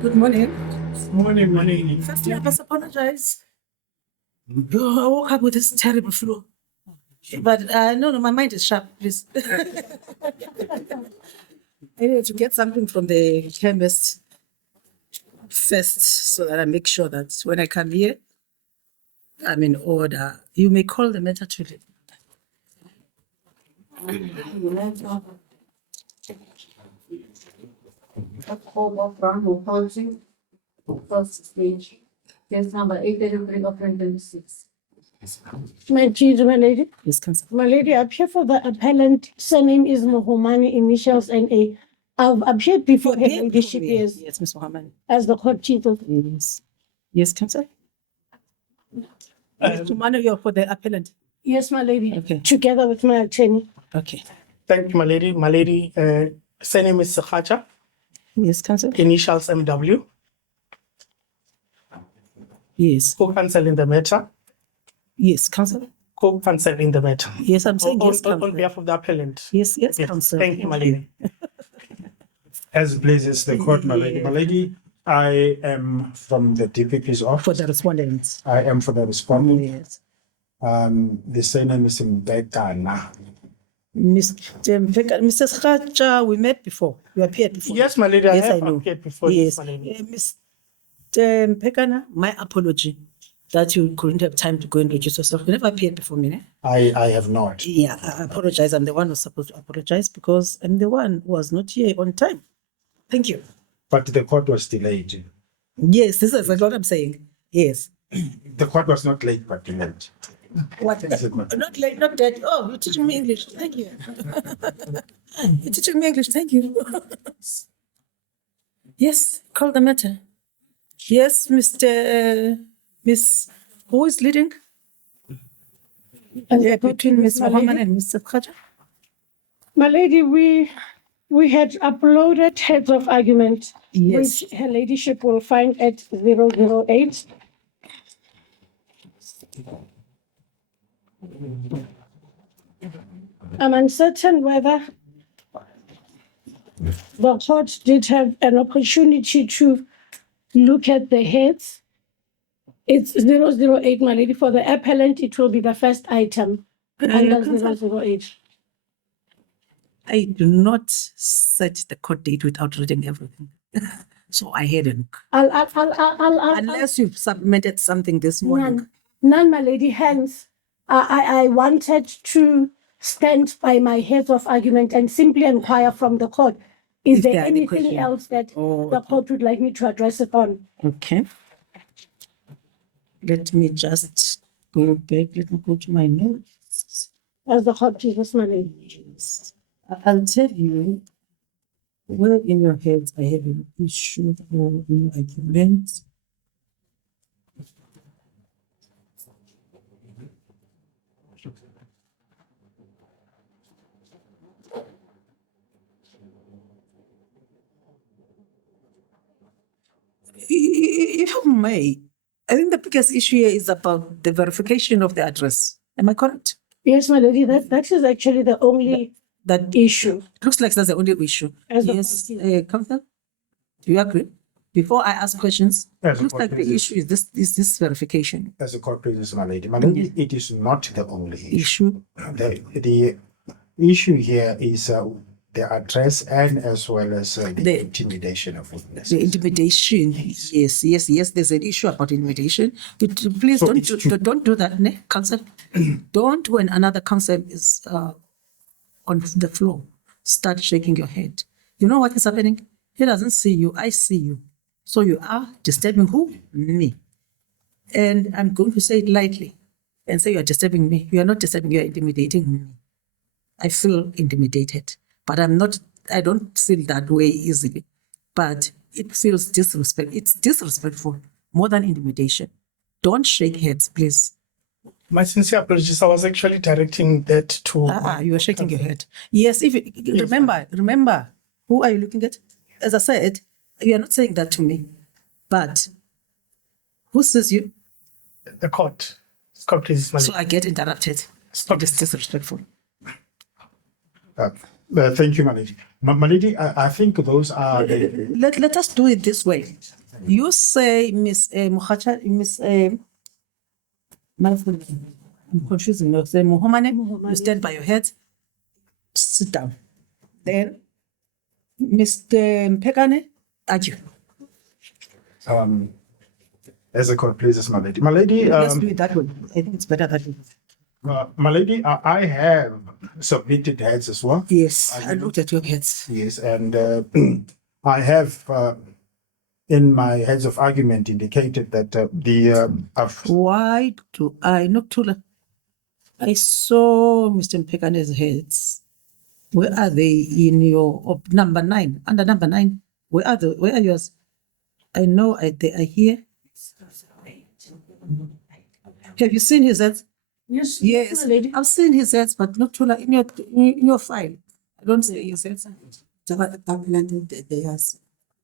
Good morning. Morning. Firstly, I must apologize. I woke up with this terrible flu. But no, my mind is sharp, please. I need to get something from the chemist first so that I make sure that when I come here, I'm in order. You may call the matter to it. Brown Mogotsi, first stage, case number 883 of 2026. My lady. Yes, Council. My lady, I appear for the appellant. Surname is Mohomani, initials NA. I've appeared before her ladyship Yes, Ms. Mohammed. as the court chief of. Yes. Yes, Council. Mr. Manu, you're for the appellant. Yes, my lady. Okay. Together with my attorney. Okay. Thank you, my lady. My lady, surname is Sakhacha, Yes, Council. initials MW, Yes. co-counsel in the matter. Yes, Council. Co-counsel in the matter. Yes, I'm saying yes, On Council. behalf of the appellant. Yes, Yes, Council. thank you, my lady. As pleases the court, my lady. My lady, I am from the DPP's For office. the respondents. I am for the respondent. Yes. The surname is Mbekana. Mr. Skacha, we met before. You appeared before. Yes, my lady, I Yes, have I know. appeared before. Yes. My lady. Mr. Pekana, my apology that you couldn't have time to go and register yourself. You never appeared before me, eh? I have not. Yeah, I apologize. I'm the one who's supposed to apologize because I'm the one who was not here on time. Thank you. But the court was delayed. Yes, this is what I'm saying. Yes. The court was not late, but delayed. What? Not late, not dead. Oh, you're teaching me English. Thank you. You're teaching me English. Thank you. Yes, call the matter. Yes, Miss, who is leading? Between Miss Mohammed and Mr. Khaja? My lady, we had uploaded heads of argument, Yes. which her ladyship will find at 008. I'm uncertain whether the court did have an opportunity to look at the heads. It's 008, my lady. For the appellant, it will be the first item under 008. I do not set the court date without reading everything. So I had a look. Unless you've submitted something this morning. None, my lady. Hence, I wanted to stand by my heads of argument and simply inquire from the court. Is If there there are any anything questions. else that Oh, the court would like me to address upon? okay. Let me just go back. Let me go to my notes. As the court chief, my lady. Yes. I'll tell you where in your heads I have an issue or an argument. If I may, I think the biggest issue here is about the verification of the address. Am I correct? Yes, my lady. That is actually the only That issue. looks like that's the only issue. As the Yes, court Council, do you agree? Before I ask questions, As the looks court like the pleases. issue is this verification As the court pleases, my lady. My lady, it is not the only issue. issue. The issue here is the address and as well as the intimidation of witnesses. The intimidation. Yes. There's an issue about intimidation. Please So don't it's true. don't do that, ne? Council. Don't when another council is on the floor, start shaking your head. You know what is happening? He doesn't see you. I see you. So you are disturbing who? Me. And I'm going to say it lightly and say you are disturbing me. You are not disturbing, you are intimidating me. I feel intimidated, but I don't feel that way easily. But it feels disrespectful. It's disrespectful more than intimidation. Don't shake heads, please. My sincere apologies. I was actually directing that to. You are shaking your head. Yes, remember, who are you looking at? As I said, you are not saying that to me, but who says you? The court. Court pleases, my So lady. I get interrupted. It is disrespectful. Thank you, my lady. My lady, I think those are the, Let us do it this way. You say, Miss Mukhacha, Miss I'm confusing you. Say Muhammad, you stand by your head, sit down. Then Mr. Mpekane, argue. as a court pleases, my lady. My lady, Let's do it that way. I think it's better that way. my lady, I have submitted heads as well. Yes, I looked at your heads. Yes, and I have in my heads of argument indicated that Why do I not Tula? I saw Mr. Mpekane's heads. Where are they in your number 9? Under number 9, where are yours? I know they are here. Have you seen his heads? Yes, Yes, my lady. I've seen his heads, but not Tula in your file. I don't see his heads.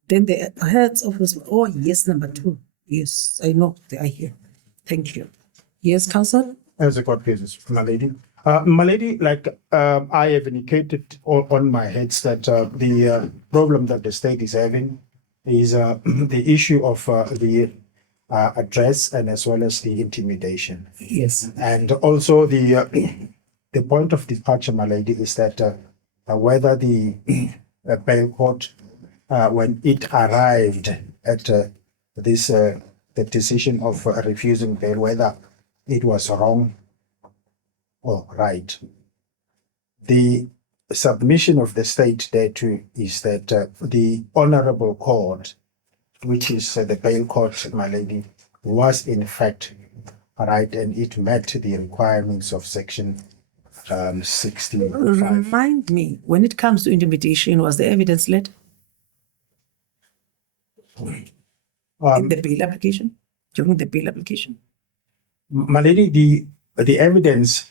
Then the heads of his. Oh yes, number 2. Yes, I know they are here. Thank you. Yes, counsel. as a court pleases, my lady. My lady, like I have indicated on my heads that the problem that the state is having is the issue of the address and as well as the intimidation. Yes. And also the point of departure, my lady, is that whether the bail court, when it arrived at this the decision of refusing bail, whether it was wrong or right. The submission of the state thereto is that the honorable court, which is the bail court, my lady, was in fact right, and it met the requirements of section 65. Remind me, when it comes to intimidation, was the evidence led in the bail application? During the bail application? My lady, the evidence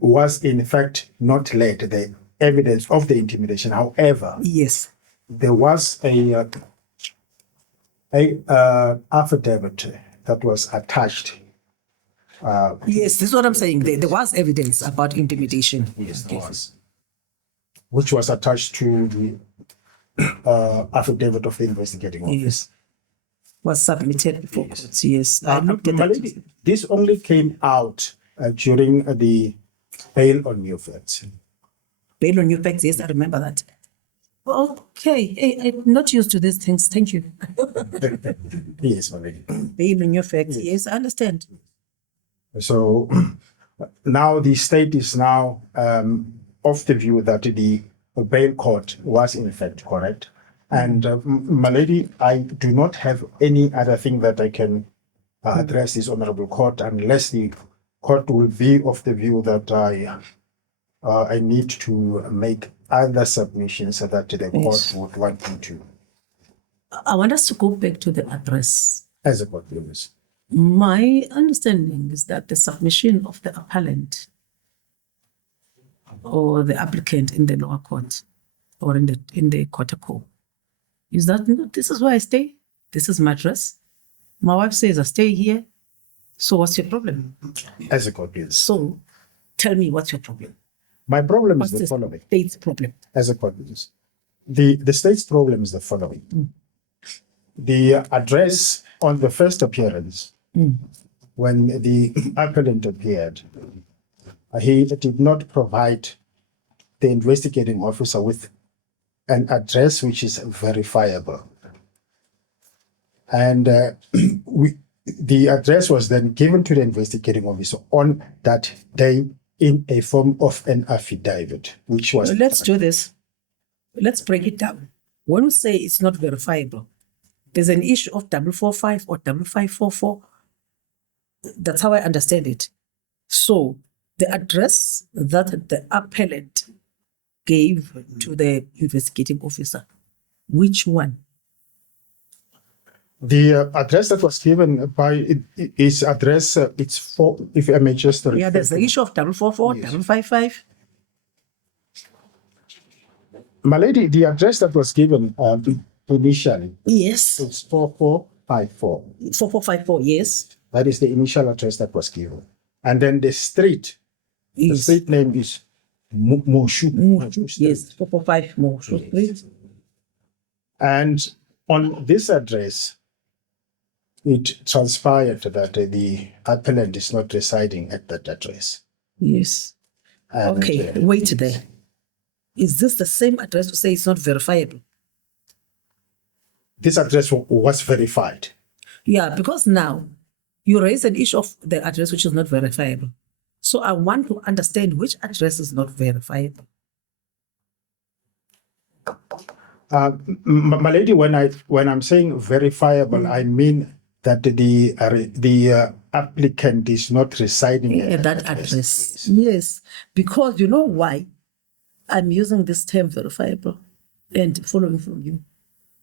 was in fact not led, the evidence of the intimidation. However, Yes. there was a affidavit that was attached. Yes, this is what I'm saying. There was evidence about intimidation. Yes, there was, which was attached to the affidavit of the investigating officer. Yes. Was submitted before courts. Yes. I looked at My that. lady, this only came out during the bail on new facts. Bail on new facts. Yes, I remember that. Okay. Hey, I'm not used to these things. Thank you. Yes, my lady. Bail on new facts. Yes, I understand. So now the state is now of the view that the bail court was in fact correct. And my lady, I do not have any other thing that I can address this honorable court unless the court will be of the view that I need to make other submissions so that the court would want me to. I want us to go back to the address. As a court, please. My understanding is that the submission of the appellant or the applicant in the lower court or in the court of court is that this is where I stay. This is my address. My wife says I stay here. So what's your problem? As a court, please. So tell me what's your problem. My problem What's is the the following. state's problem? As a court, please. The state's problem is the following. The address on the first appearance, when the appellant appeared, he did not provide the investigating officer with an address which is verifiable. And the address was then given to the investigating officer on that day in a form of an affidavit, which was. Let's do this. Let's break it down. When we say it's not verifiable, there's an issue of 445 or 5544. That's how I understand it. So the address that the appellant gave to the investigating officer, which one? The address that was given by is address, it's for, if I may just. Yeah, there's the issue of 444, Yes. 555. My lady, the address that was given initially, Yes. it's 4454. 4454, yes. That is the initial address that was given. And then the street, the Yes. street name is Moshu. Yes, 445 Moshu Street. And on this address, it transpired that the appellant is not residing at that address. Yes. And, Okay, wait there. Is this the same address to say it's not verifiable? This address was verified. Yeah, because now you raise an issue of the address which is not verifiable. So I want to understand which address is not verifiable. My lady, when I'm saying verifiable, I mean that the applicant is not residing At that address. Yes, because you know why I'm using this term verifiable and following from you.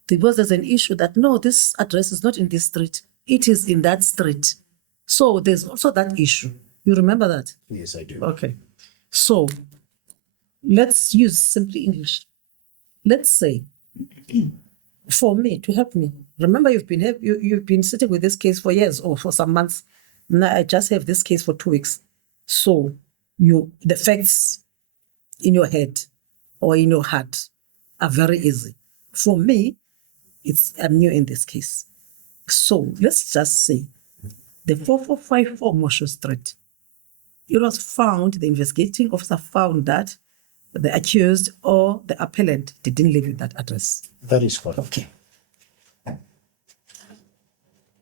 Because there's an issue that no, this address is not in this street. It is in that street. So there's also that issue. You remember that? Yes, I do. Okay. So let's use simply English. Let's say, for me, to help me, remember you've been sitting with this case for years or for some months. Now I just have this case for 2 weeks. So the facts in your head or in your heart are very easy. For me, I'm new in this case. So let's just say the 4454 Moshu Street. It was found, the investigating officer found that the accused or the appellant didn't live in that address. That is correct. Okay.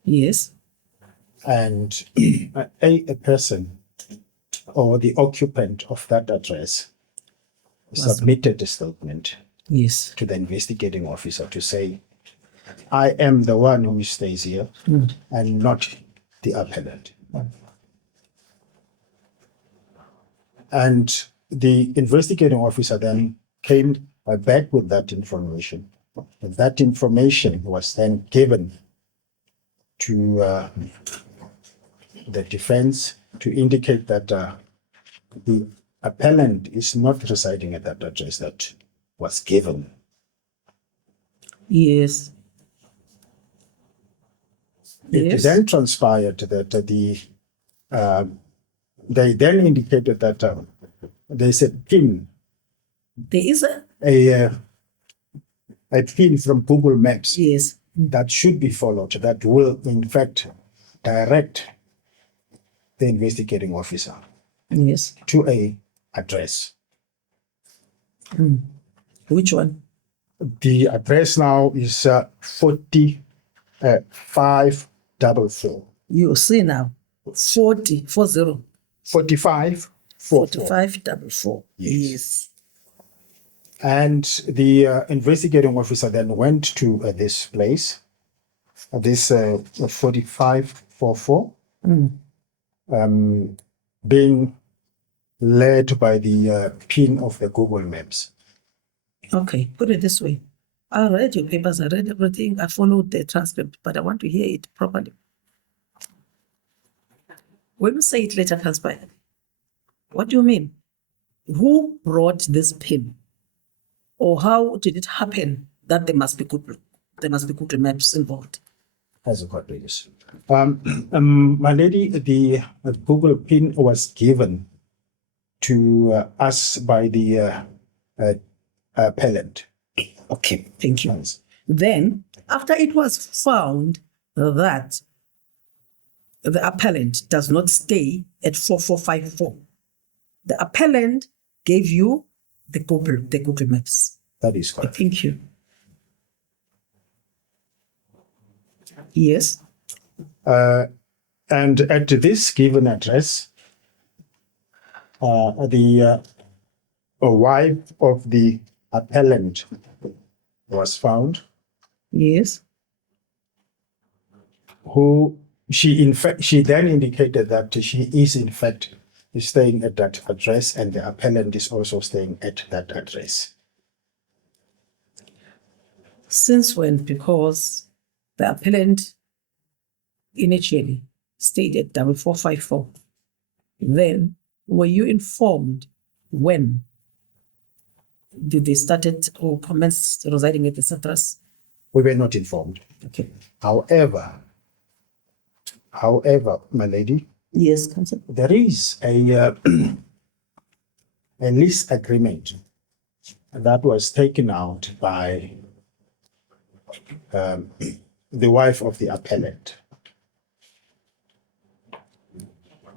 Yes. And a person or the occupant of that address submitted a statement Yes. to the investigating officer to say, I am the one who stays here and not the appellant. And the investigating officer then came back with that information. That information was then given to the defense to indicate that the appellant is not residing at that address that was given. Yes. It Yes. then transpired that they then indicated that there's a pin, There is a pin from Google Maps yes. that should be followed that will in fact direct the investigating officer Yes. to a address. Which one? The address now is 4544. You see now. 40. 4544. 4544. Yes. And the investigating officer then went to this place, this 4544, being led by the pin of the Google Maps. Okay, put it this way. I read your papers, I read everything, I followed the transcript, but I want to hear it properly. When you say it later transpired, what do you mean? Who brought this pin? Or how did it happen that there must be Google Maps involved? As a court please. My lady, the Google pin was given to us by the appellant. Okay, thank you. Then, after it was found that the appellant does not stay at 4454, the appellant gave you the Google Maps. That is correct. Thank you. Yes. And at this given address, the wife of the appellant was found, Yes. who she then indicated that she is in fact staying at that address and the appellant is also staying at that address. Since when? Because the appellant initially stayed at 4454. Then, were you informed when did they started or commenced residing at this address? We were not informed. Okay. However, my lady, Yes, Council. there is a a lease agreement that was taken out by the wife of the appellant.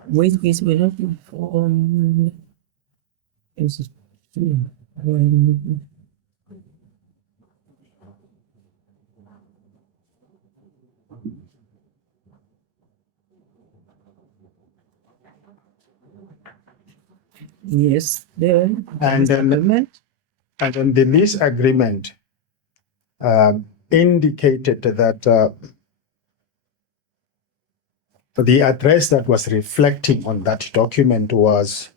Wait, we're looking for. Is it when yes, then And then- agreement. And then the lease agreement indicated that the address that was reflecting on that document was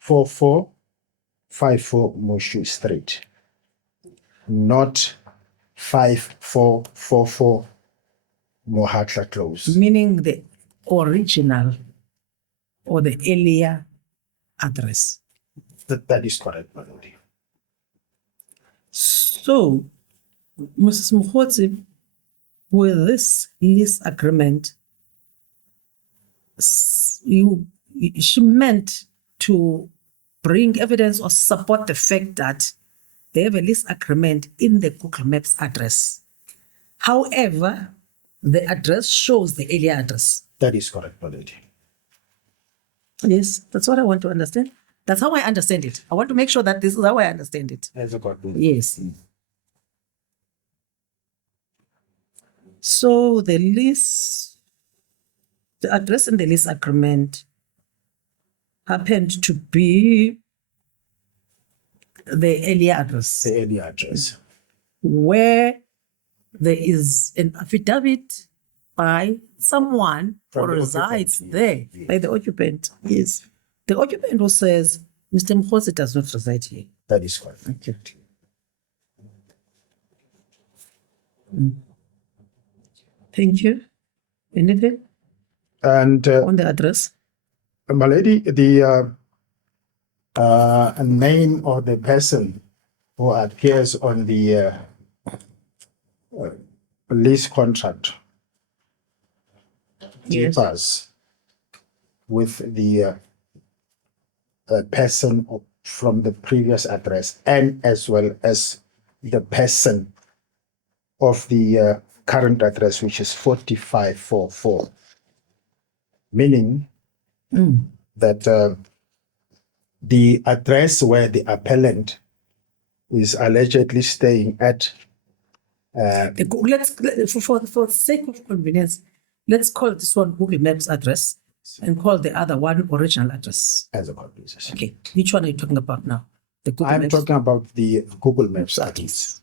4454 Moshu Street, not 5444 Mohatla Close. Meaning the original or the earlier address. That is correct, my lord. So, Mrs. Mogotsi, with this lease agreement, she meant to bring evidence or support the fact that they have a lease agreement in the Google Maps address. However, the address shows the earlier address. That is correct, my lord. Yes, that's what I want to understand. That's how I understand it. I want to make sure that this is how I understand it. As a court. Yes. So the address in the lease agreement happened to be the earlier address, The earlier address. where there is an affidavit by someone who From the resides occupant, there, yes. by the occupant. Yes. The occupant who says, Mr. Mogotsi does not reside here. That is correct. Thank you. Thank you. Anything And on the address? my lady, the name of the person who appears on the lease contract Yes. differs with the person from the previous address and as well as the person of the current address, which is 4544. Meaning that the address where the appellant is allegedly staying at, Let's for the sake of convenience, let's call this one Google Maps address and call the other one original address. as a court basis. Okay, which one are you talking about now? The Google I'm Maps. talking about the Google Maps address.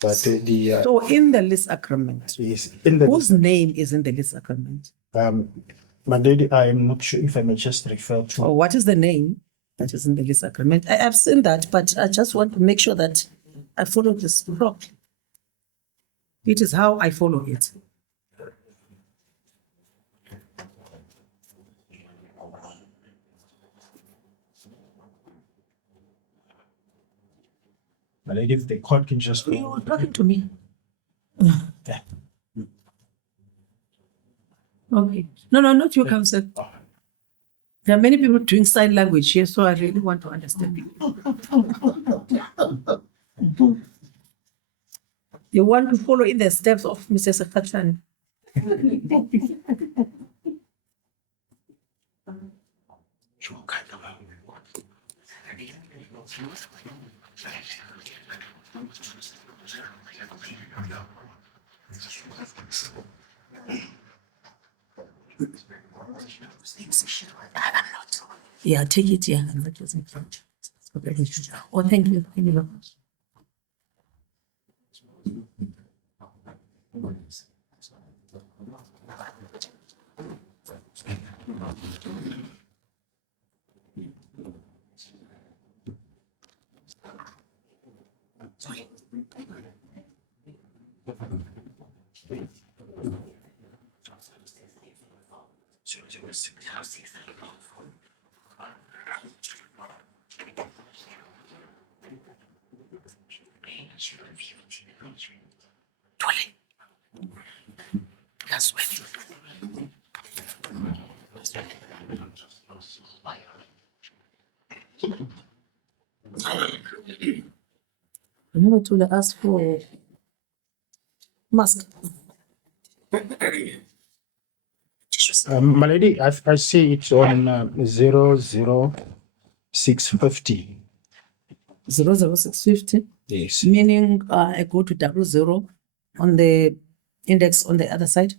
But the So in the lease agreement, is in the whose name is in the lease agreement? my lady, I am not sure if I may just refer to Or what is the name that is in the lease agreement? I've seen that, but I just want to make sure that I follow this properly. It is how I follow it. my lady, if the court can just You were talking to me. Yeah. Okay. No, not you, counsel. There are many people doing sign language here, so I really want to understand. You want to follow in the steps of Mr. Sekhatshane. Yeah, take it, yeah. I'm not using French. Okay. Oh, thank you. Thank you very much. Sorry. Tole. That's right. Remember to ask for mask. My lady, I see it's on 00650. 00650, Yes. meaning I go to 00 on the index on the other side.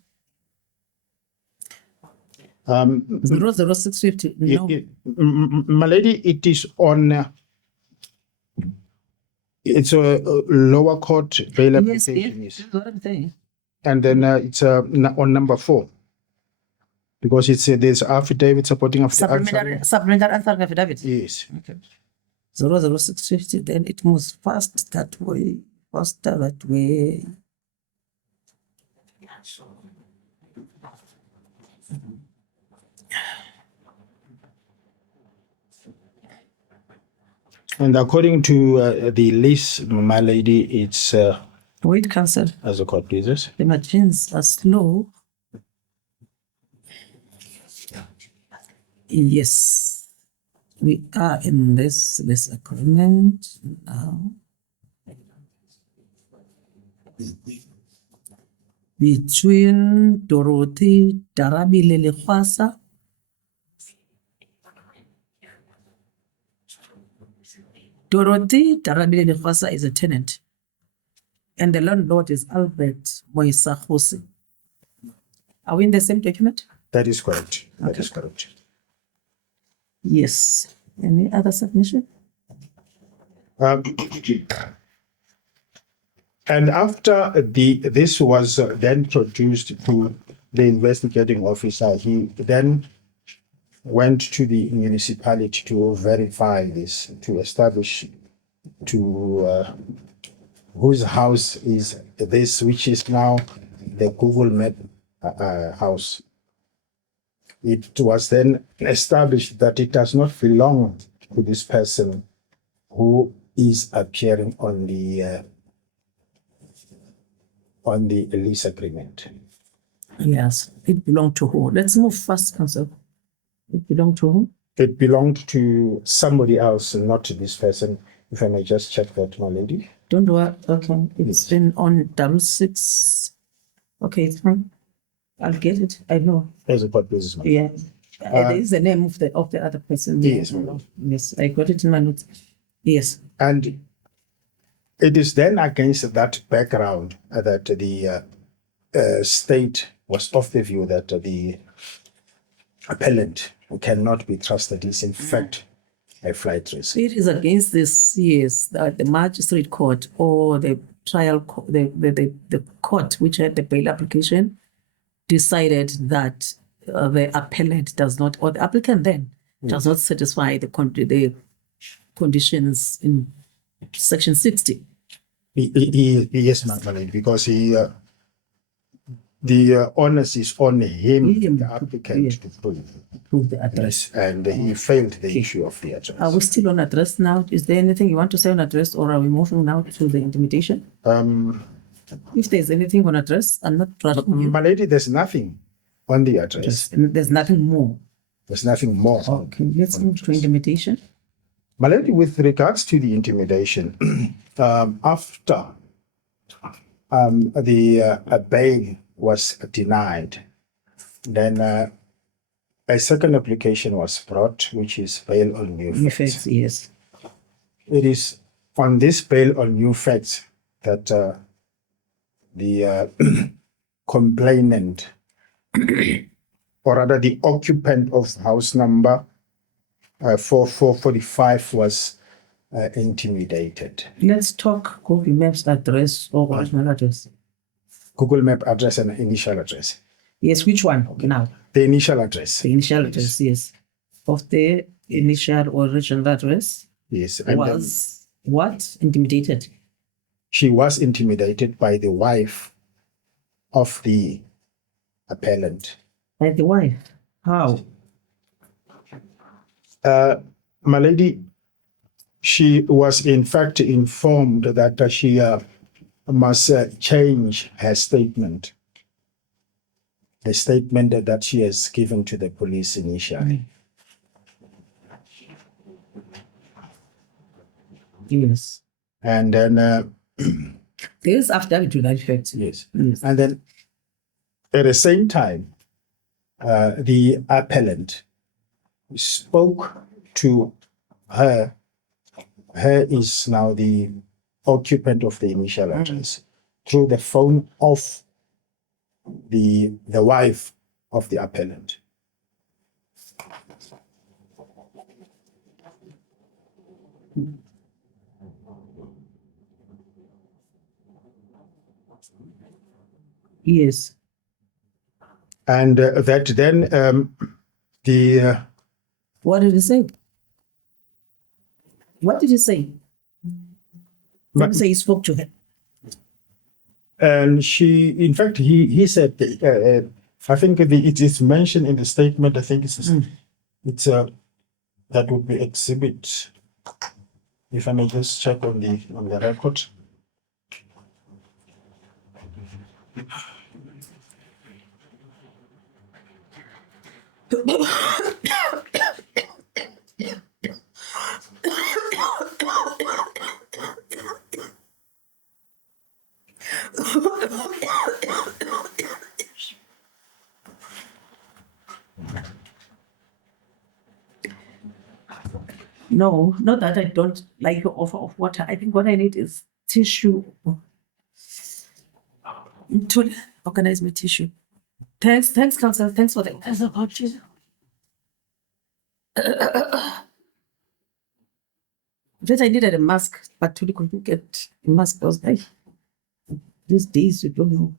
00650. No. My lady, it is on. It's a lower court bail Yes, application, yes, yes. that's what I'm saying. And then it's on number 4. Because it's there's affidavit supporting Supplementary answer affidavit. Yes. Okay. 00650, then it moves fast that way, faster that way. And according to the list, my lady, it's Wait, cancel. as a court pleases. The machines are slow. Yes, we are in this agreement now. Between Dorothy Darabile Lekwasa Dorothy Darabile Lekwasa is a tenant, and the landlord is Albert Moisa Jose. Are we in the same document? That is correct. That is correct. Yes. Any other submission? And after this was then produced to the investigating officer, he then went to the municipality to verify this, to establish to whose house is this, which is now the Google Map house. It was then established that it does not belong to this person who is appearing on the lease agreement. Yes. It belonged to who? Let's move fast, Council. It belonged to who? It belonged to somebody else, not to this person. If I may just check that, my lady. Don't worry. Okay. It's been on 6. Okay, it's fine. I'll get it. I know. As a court business. Yeah. There is the name of the other person. Yes. Yes, I got it in my notes. Yes. And it is then against that background that the state was of the view that the appellant cannot be trusted is in fact a flight risk. It is against this, yes, that the magistrate court or the trial court, the court which had the bail application decided that the appellant does not, or the applicant then does not satisfy the conditions in section 60. Yes, my lady, because the onus is on him, the applicant, to Prove the address. and he failed the issue of the address. Are we still on address now? Is there anything you want to say on address, or are we moving now to the intimidation? If there's anything on address, I'm not rushing you. My lady, there's nothing on the address. There's nothing more. There's nothing more. Okay, let's move to intimidation. My lady, with regards to the intimidation, after the bail was denied, then a second application was brought, which is bail on new facts. Effects, yes. It is on this bail on new facts that the complainant, or rather the occupant of house number 4445 was intimidated. Let's talk Google Maps address or original address. Google Map address and initial address. Yes, which one? Okay, now. The initial address. The initial address, yes. Of the initial or original address Yes. And was what? Intimidated. she was intimidated by the wife of the appellant. By the wife. How? My lady, she was in fact informed that she must change her statement. The statement that she has given to the police initially. Yes. And then, This affidavit to that effect. yes. Yes. And then at the same time, the appellant spoke to her. Her is now the occupant of the initial address through the phone of the wife of the appellant. Yes. And that then the What did he say? What did he say? Let me say he spoke to her. and she, in fact, he said, I think it is mentioned in the statement. I think it's that would be exhibit. If I may just check on the record. No, not that I don't like your offer of water. I think what I need is tissue. To organize my tissue. Thanks, counsel. Thanks for the As a option. First, I needed a mask, but we couldn't get a mask. I was like, these days you don't know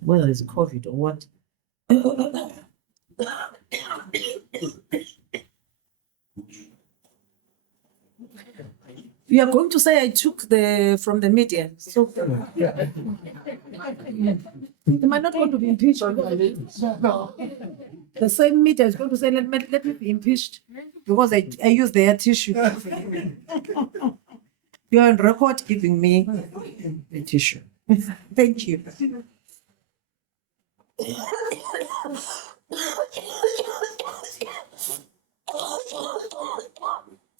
whether it's COVID or what. You are going to say I took from the media. So am I not going to be impeached? The same media is going to say, let me be impeached because I used their tissue. You're on record giving me a tissue. Thank you.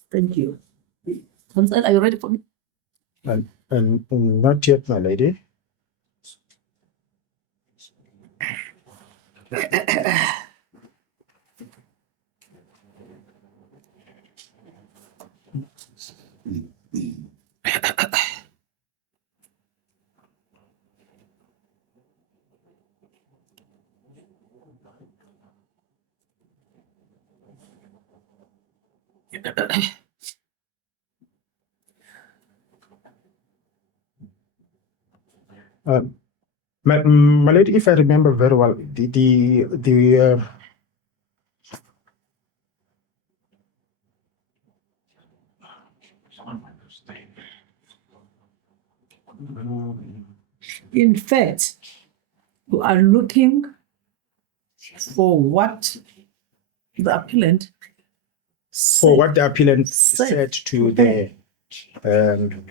Thank you. Counsel, are you ready for me? And not yet, my lady. My lady, if I remember very well, the In fact, you are looking for what the appellant for what the appellant Said. said to the what the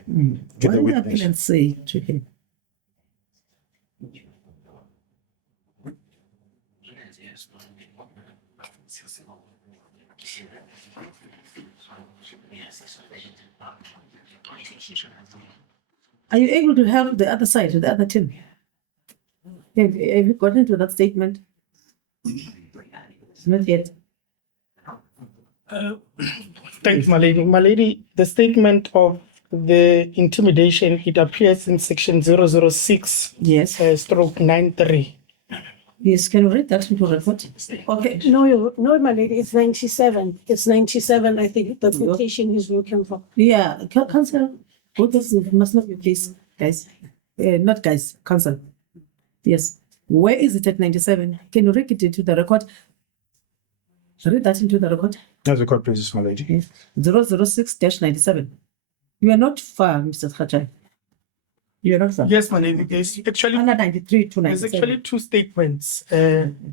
did the witness. appellant say to him? Are you able to help the other side, the other team? Have you gotten to that statement? Not yet. Thanks, my lady. My lady, the statement of the intimidation, it appears in section 006, Yes. stroke 93. Yes, can you read that into record? Okay. No, my lady, it's 97. It's 97, I think, the quotation he's looking for. Yeah, counsel, this must not be please, guys. Not guys, counsel. Yes. Where is it at 97? Can you read it into the record? Read that into the record. That's the court, please, my lady. Yes. 006-97. You are not far, Mr. Khachai. You are not far. Yes, my lady. There's actually, 193 to there's 97. actually two statements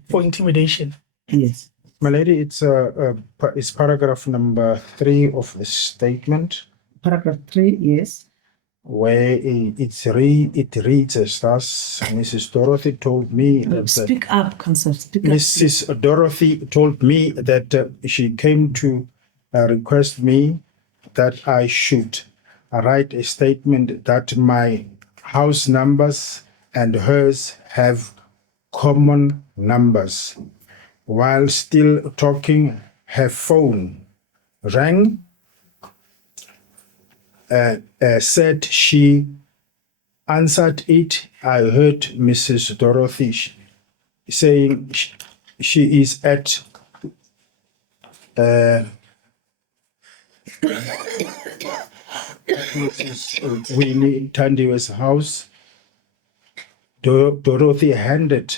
for intimidation. Yes. My lady, it's paragraph number 3 of the statement, Paragraph 3, yes. where it reads as thus: Mrs. Dorothy told me that Speak up, counsel. Speak up. Mrs. Dorothy told me that she came to request me that I should write a statement that my house numbers and hers have common numbers. While still talking, her phone rang, said she answered it. I heard Mrs. Dorothy saying she is at Winnie Tandiwe's house. Dorothy handed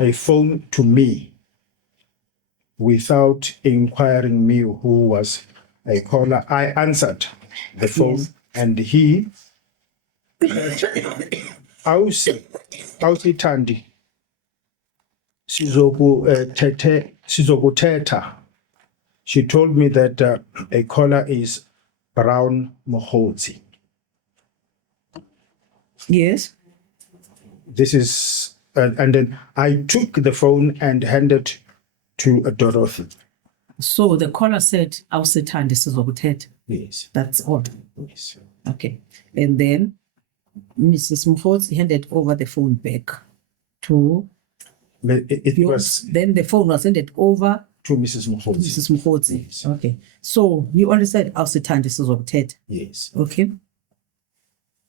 a phone to me without inquiring me who was a caller. I answered the phone, Yes. and he, Ausi Thandi, sizokuthetha. She told me that a caller is Brown Mogotsi. Yes. This is, and then I took the phone and handed to Dorothy. So the caller said, I'll sit and this is what Yes. That's all. Yes. Okay. And then Mrs. Mufotsi handed over the phone back to But it was then the phone was handed over to Mrs. Mogotsi. Mrs. Mufotsi. Yes. Okay. So you only said, I'll sit and this is what Yes. Okay.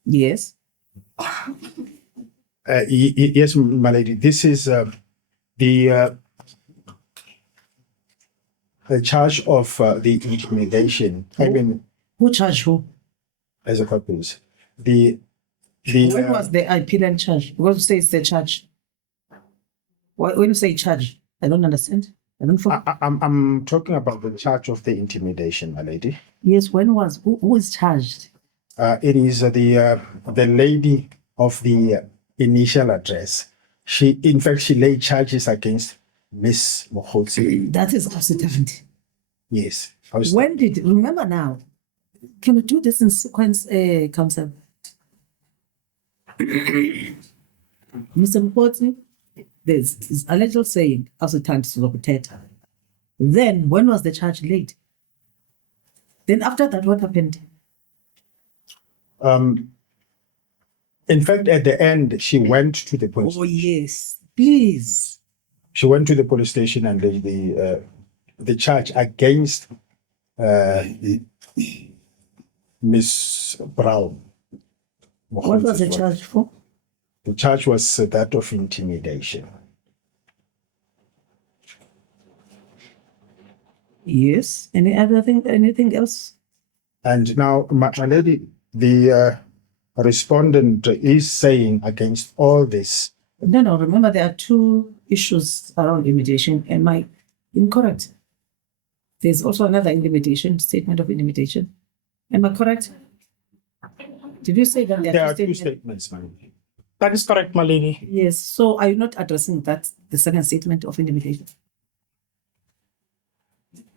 Yes. Yes, my lady. This is the charge of the intimidation. I mean, Who charged who? as a purpose, the When was the appealant charged? Because you say it's the charge. When you say charge, I don't understand. I don't follow. I'm talking about the charge of the intimidation, my lady. Yes, when was who is charged? It is the lady of the initial address. She, in fact, she laid charges against Miss Mogotsi. That is absolutely. Yes. When did remember now? Can we do this in sequence, Council? Mr. Mokotsi, there's a little saying, as a time to Zokuteta. Then when was the charge laid? Then after that, what happened? In fact, at the end, she went to the police. Oh yes, please. She went to the police station, and the charge against Miss Brown. What was the charge for? The charge was that of intimidation. Yes. Any other thing? Anything else? And now, my lady, the respondent is saying against all this. No. Remember, there are two issues around intimidation. Am I incorrect? There's also another intimidation, statement of intimidation. Am I correct? Did you say that There are two statements, my lady. That is correct, my lady. Yes. So are you not addressing that, the second statement of intimidation?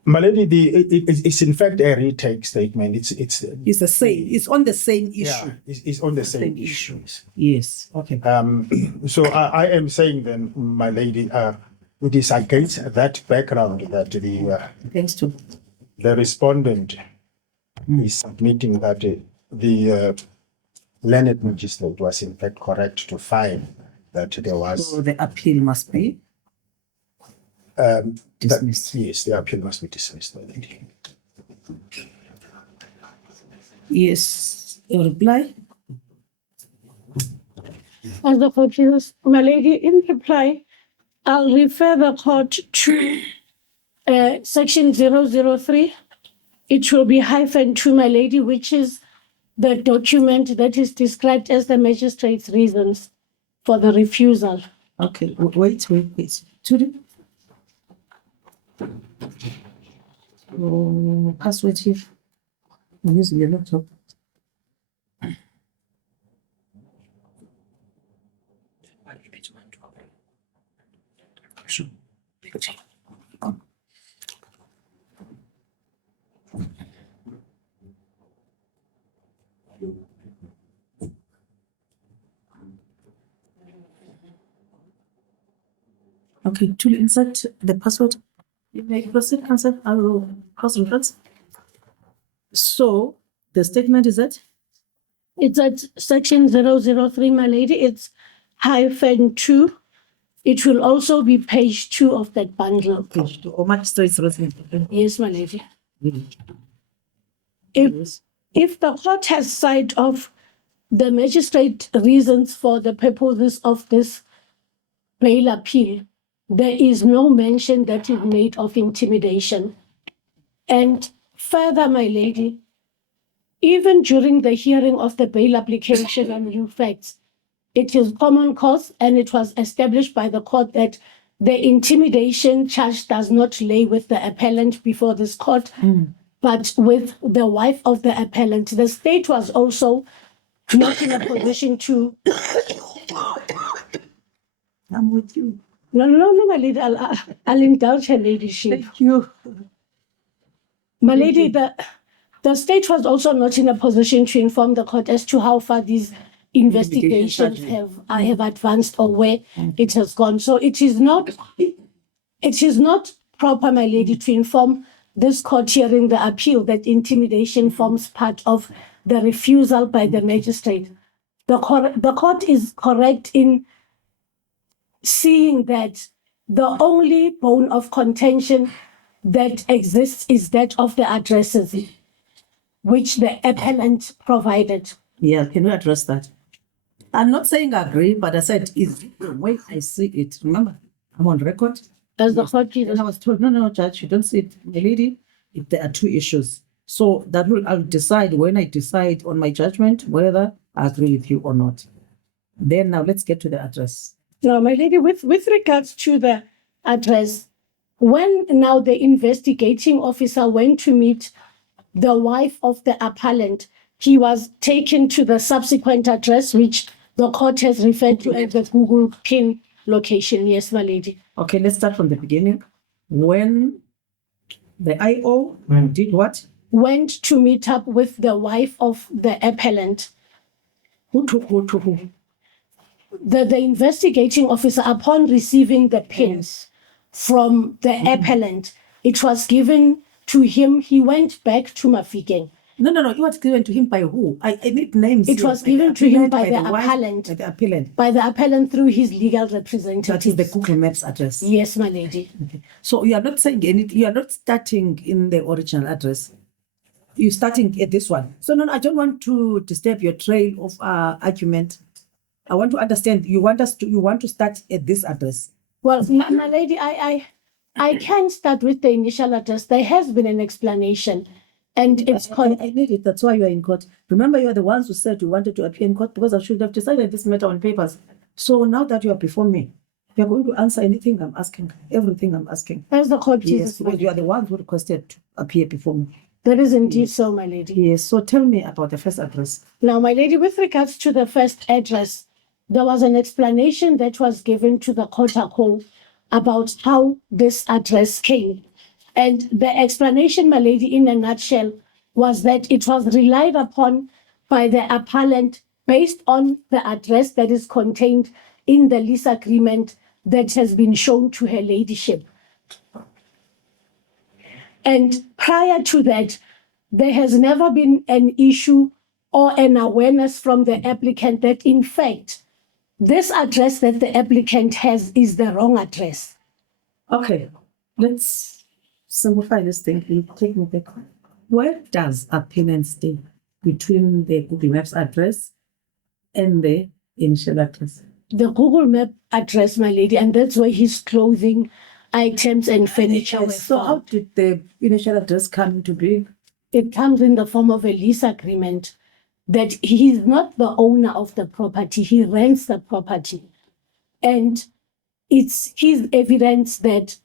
My lady, it's in fact a retake statement. It's It's the same. It's on the same issue. yeah, it's on the same Same issue. Yes. Okay. So I am saying then, my lady, it is against that background that Thanks to the respondent is submitting that the learned magistrate was in fact correct to find that there was so the appeal must be dismissed. yes, the appeal must be dismissed. My lady. Yes. Your reply? As the court is, my lady, in reply, I'll refer the court to section 003. It will be -2, my lady, which is the document that is described as the magistrate's reasons for the refusal. Okay. Wait. Judy? Password here. I'm using your laptop. Okay, to insert the password. You may proceed, answer. I will cross reference. So The statement is that? It's at section 003, my lady. It's -2. It will also be page 2 of that bundle. Page 2, or magistrate's reasoning. Yes, my lady. Mhm. If, if the court has sight of the magistrate reasons for the purposes of this bail appeal, there is no mention that is made of intimidation. And further, my lady, even during the hearing of the bail application and new facts, it is common cause and it was established by the court that the intimidation charge does not lay with the appellant before this court, but with the wife of the appellant. The state was also not in a position to. I'm with you. No, my lady, I'll indulge her ladyship. Thank you. My lady, the state was also not in a position to inform the court as to how far these investigations have advanced or where it has gone. So it is not proper, my lady, to inform this court hearing the appeal that intimidation forms part of the refusal by the magistrate. The court is correct in seeing that the only bone of contention that exists is that of the addresses which the appellant provided. Yeah, can we address that? I'm not saying I agree, but I said is the way I see it. Remember, I'm on record. As the court And I was told, no, Judge, you don't see it, my lady. If there are two issues, so I'll decide when I decide on my judgment whether I agree with you or not. Then now let's get to the address. Now, my lady, with regards to the address, when now the investigating officer went to meet the wife of the appellant, he was taken to the subsequent address, which the court has referred to as the Google pin location. Yes, my lady. Okay, let's start from the beginning. When the IO did what? Went to meet up with the wife of the appellant. Who to who? The investigating officer, upon receiving the pins from the appellant, it was given to him. He went back to Mafikeng. No. It was given to him by who? I need names. It here. was given to him by the wife, appellant. By the appellant. By the appellant through his legal representative. That is the Google Maps address. Yes, my lady. Okay. So you are not saying anything. You are not starting in the original address. You're starting at this one. So no, I don't want to disturb your trail of argument. I want to understand. You want to start at this address. Well, my lady, I can start with the initial address. There has been an explanation, and it's called. I need it. That's why you are in court. Remember, you are the ones who said you wanted to appear in court because I should have decided this matter on papers. So now that you are before me, you are going to answer anything I'm asking, everything I'm asking. As the court Yes, Jesus. because you are the ones who requested to appear before me. That is indeed so, my lady. Yes. So tell me about the first address. Now, my lady, with regards to the first address, there was an explanation that was given to the court about how this address came. And the explanation, my lady, in a nutshell, was that it was relied upon by the appellant based on the address that is contained in the lease agreement that has been shown to her ladyship. And prior to that, there has never been an issue or an awareness from the applicant that, in fact, this address that the applicant has is the wrong address. Okay, let's simplify this thing and take me back. Where does appellant stay between the Google Maps address and the initial address? The Google Map address, my lady, and that's where his clothing items and furniture were So how found. did the initial address come to be? It comes in the form of a lease agreement that he is not the owner of the property, he rents the property. And it's his evidence that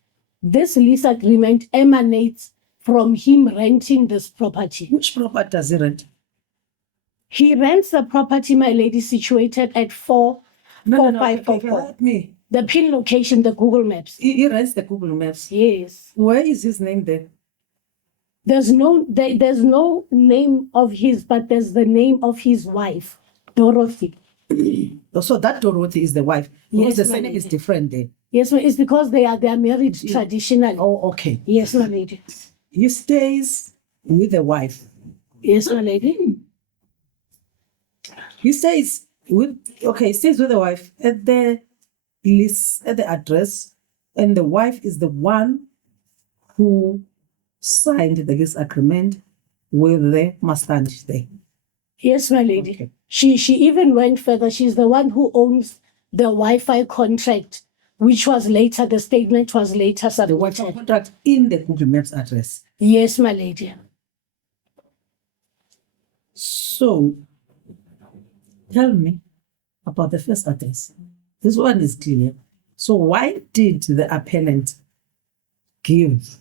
this lease agreement emanates from him renting this property. Which property does he rent? He rents the property, my lady, situated at 4544. Help me. The pin location, the Google Maps. He rents the Google Maps. Yes. Where is his name there? There's no name of his, but there's the name of his wife, Dorothy. So that Dorothy is the wife. Yes, Because the my surname is lady. different there. Yes, ma'am, it's because they are married traditionally. Oh, okay. Yes, my lady. He stays with the wife. Yes, my lady. He stays with he stays with the wife at the list at the address, and the wife is the one who signed the lease agreement with the mustang there. Yes, my lady. Okay. She even went further. She's the one who owns the Wi-Fi contract, which was later, the statement was later The Wi-Fi submitted. contract in the Google Maps address. Yes, my lady. So, tell me about the first address. This one is clear. So, why did the appellant give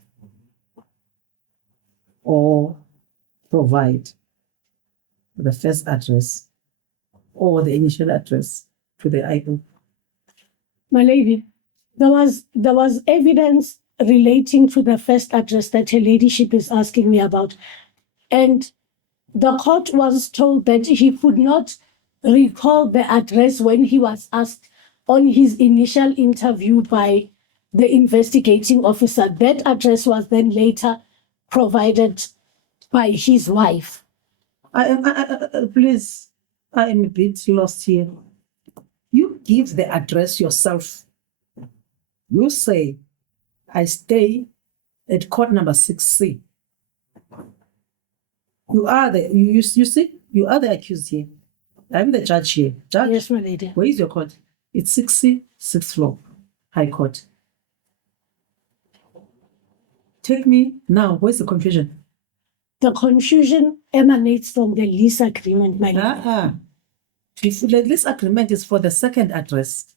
or provide the first address or the initial address to the IO? My lady, there was evidence relating to the first address that her ladyship is asking me about. And the court was told that he could not recall the address when he was asked on his initial interview by the investigating officer. That address was then later provided by his wife. Please, I am a bit lost here. You give the address yourself. You say, I stay at court number 6C. You are you see, you are the accused here. I'm the judge here. Judge, Yes, my lady. where is your court? It's 6C, 6th floor, High Court. Take me now. Where's the confusion? The confusion emanates from the lease agreement, my lady. If the lease agreement is for the second address.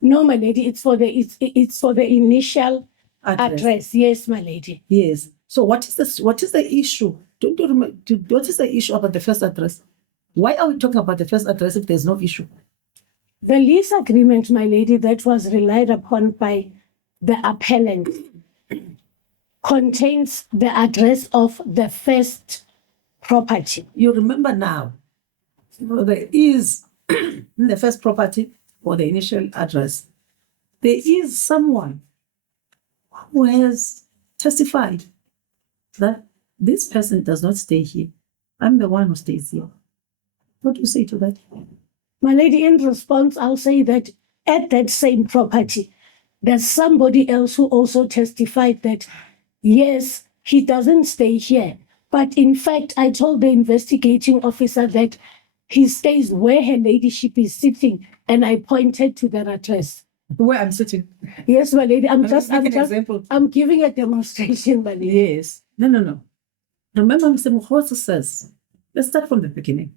No, my lady, it's for the initial address. Yes, my lady. Yes. So what is this? What is the issue? Don't you remember? What is the issue about the first address? Why are we talking about the first address if there's no issue? The lease agreement, my lady, that was relied upon by the appellant contains the address of the first property. You remember now, there is in the first property or the initial address, there is someone who has testified that this person does not stay here. I'm the one who stays here. What do you say to that? My lady, in response, I'll say that at that same property, there's somebody else who also testified that, yes, he doesn't stay here. But in fact, I told the investigating officer that he stays where her ladyship is sitting, and I pointed to that address. Where I'm sitting. Yes, my lady, I'm example. I'm giving a demonstration, my lady. Yes. No. Remember, Mr. Mogotsi says, let's start from the beginning.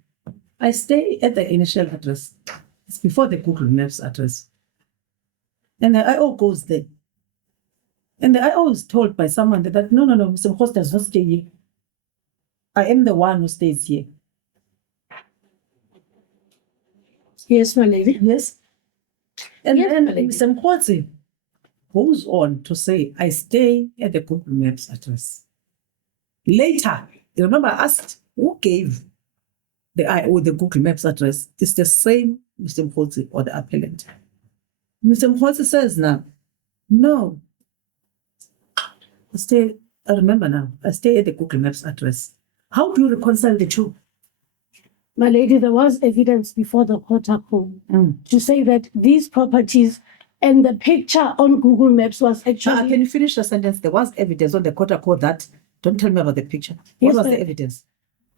I stay at the initial address. It's before the Google Maps address. And the IO goes there. And the IO is told by someone that no, Mr. Mogotsi does not stay here. I am the one who stays here. Yes, my lady. Yes. And Yes, then my lady. Mr. Mogotsi goes on to say, I stay at the Google Maps address. Later, you remember I asked who gave the IO the Google Maps address? It's the same Mr. Mogotsi or the appellant. Mr. Mogotsi says now, no. I remember now, I stay at the Google Maps address. How do you reconcile the two? My lady, there was evidence before the court to say that these properties and the picture on Google Maps was actually... Can you finish the sentence? There was evidence on the court that, don't tell me about the picture. Yes, What was ma'am. the evidence?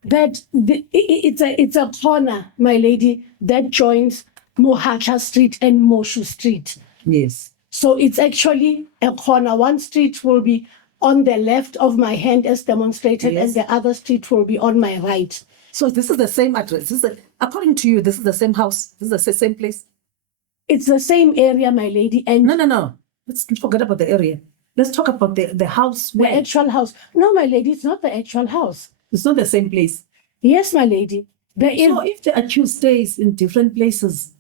that it's a corner, my lady, that joins Mohatla Street and Moshu Street. Yes. So it's actually a corner. One street will be on the left of my hand as demonstrated, Yes. and the other street will be on my right. So this is the same address. According to you, this is the same house. This is the same place. It's the same area, my lady, and No. Let's forget about the area. Let's talk about the house. the Where? actual house. No, my lady, it's not the actual house. It's not the same place. Yes, my lady. There is. So if the accused stays in different places,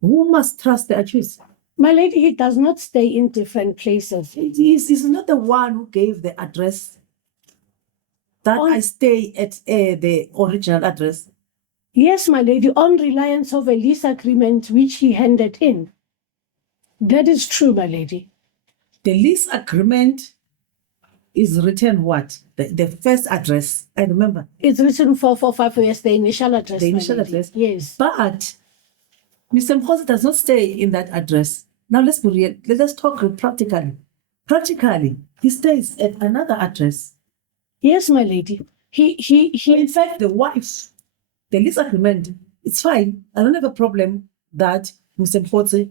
who must trust the accused? My lady, he does not stay in different places. He's not the one who gave the address that I stay at the original address. Yes, my lady, on reliance of a lease agreement which he handed in. That is true, my lady. The lease agreement is written what? The first address. I remember. It's written 445, yes, the initial address. The my initial lady. address. Yes. But Mr. Mkhosi does not stay in that address. Now let's be real. Let us talk practically. Practically, he stays at another address. Yes, my lady. So in fact, the wife, the lease agreement, it's fine. I don't have a problem that Mr. Mkhosi,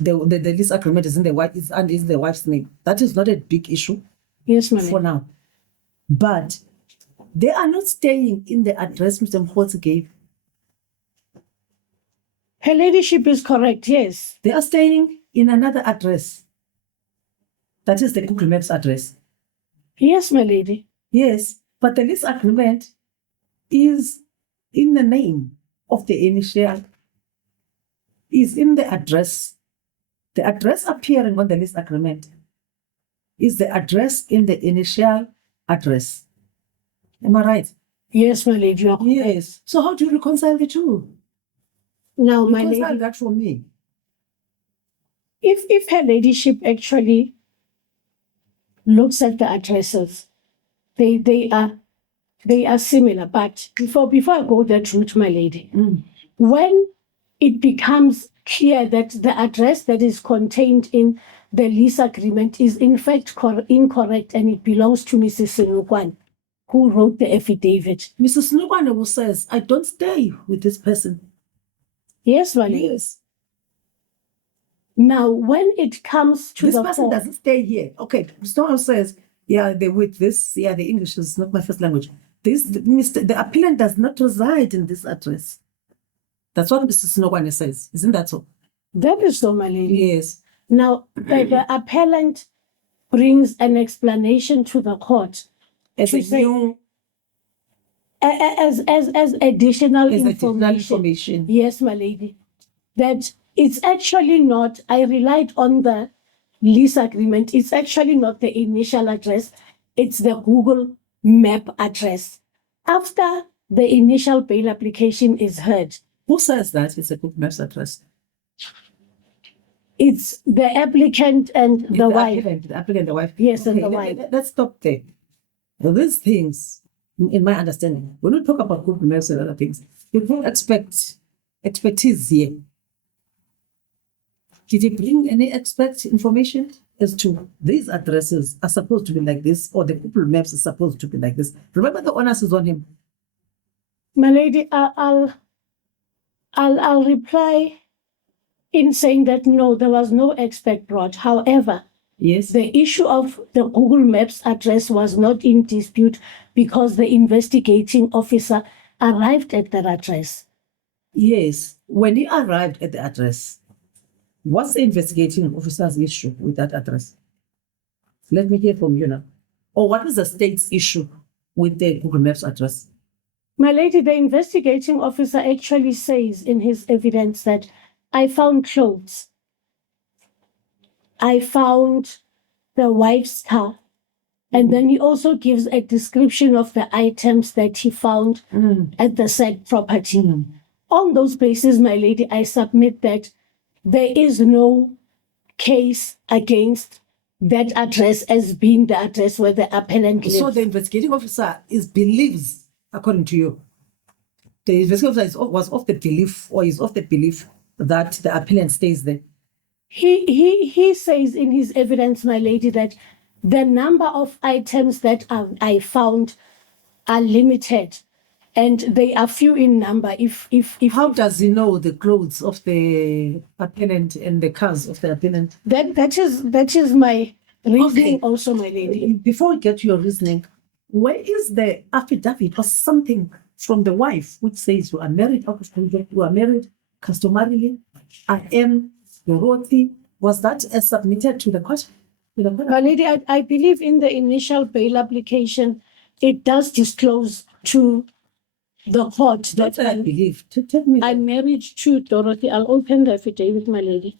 the lease agreement is in the wife is the wife's name. That is not a big issue Yes, my for lady. now. But they are not staying in the address Mr. Mkhosi gave. Her ladyship is correct, yes. They are staying in another address. That is the Google Maps address. Yes, my lady. Yes, but the lease agreement is in the name of the initial, is in the address. The address appearing on the lease agreement is the address in the initial address. Am I right? Yes, my lady. you are correct. Yes. So how do you reconcile the two? Now, my Reconcile lady, that for me. if her ladyship actually looks at the addresses, they are similar. But before I go that route, my lady, when it becomes clear that the address that is contained in the lease agreement is in fact incorrect and it belongs to Mrs. Senukwan, who wrote the affidavit. Mrs. Nubane says, I don't stay with this person. Yes, my lady. Yes. Now, when it comes to This the person court, doesn't stay here. Okay, Mr. says, yeah, they with this, yeah, the English is not my first language. The appellant does not reside in this address. That's what Mr. Sinokwane says. Isn't that so? that is so, my lady. Yes. Now, the appellant brings an explanation to the court As To a say- new as additional as additional information. information. Yes, my lady. That it's actually not, I relied on the lease agreement. It's actually not the initial address. It's the Google map address. After the initial bail application is heard, Who says that it's a Google Maps address? it's the applicant and It's the wife. The applicant, the wife. Yes, and the let- wife. Let's stop there. Now, these things, in my understanding, when we talk about Google Maps and other things, you don't expect expertise here. Did you bring any expert information as to these addresses are supposed to be like this, or the Google Maps is supposed to be like this? Remember, the onus is on him. My lady, I'll reply in saying that no, there was no expert brought. However, Yes. the issue of the Google Maps address was not in dispute because the investigating officer arrived at that address. Yes. When he arrived at the address, what's the investigating officer's issue with that address? Let me hear from you now. Or what is the state's issue with the Google Maps address? My lady, the investigating officer actually says in his evidence that I found clothes. I found the wife's car. And then he also gives a description of the items that he found at the said property. On those bases, my lady, I submit that there is no case against that address as being the address where the appellant lives. So the investigating officer believes, according to you, the investigating officer was of the belief, or is of the belief that the appellant stays there. He says in his evidence, my lady, that the number of items that I found are limited and they are few in number. If How does he know the clothes of the appellant and the cars of the appellant? that is my reasoning Okay. also, my lady. Before we get to your reasoning, where is the affidavit or something from the wife which says you are married out of contract, you are married customarily, I am Dorothy? Was that submitted to the court? My lady, I believe in the initial bail application, it does disclose to the court That's that what I believe. Tell me. I'm married to Dorothy. I'll open the affidavit, my lady.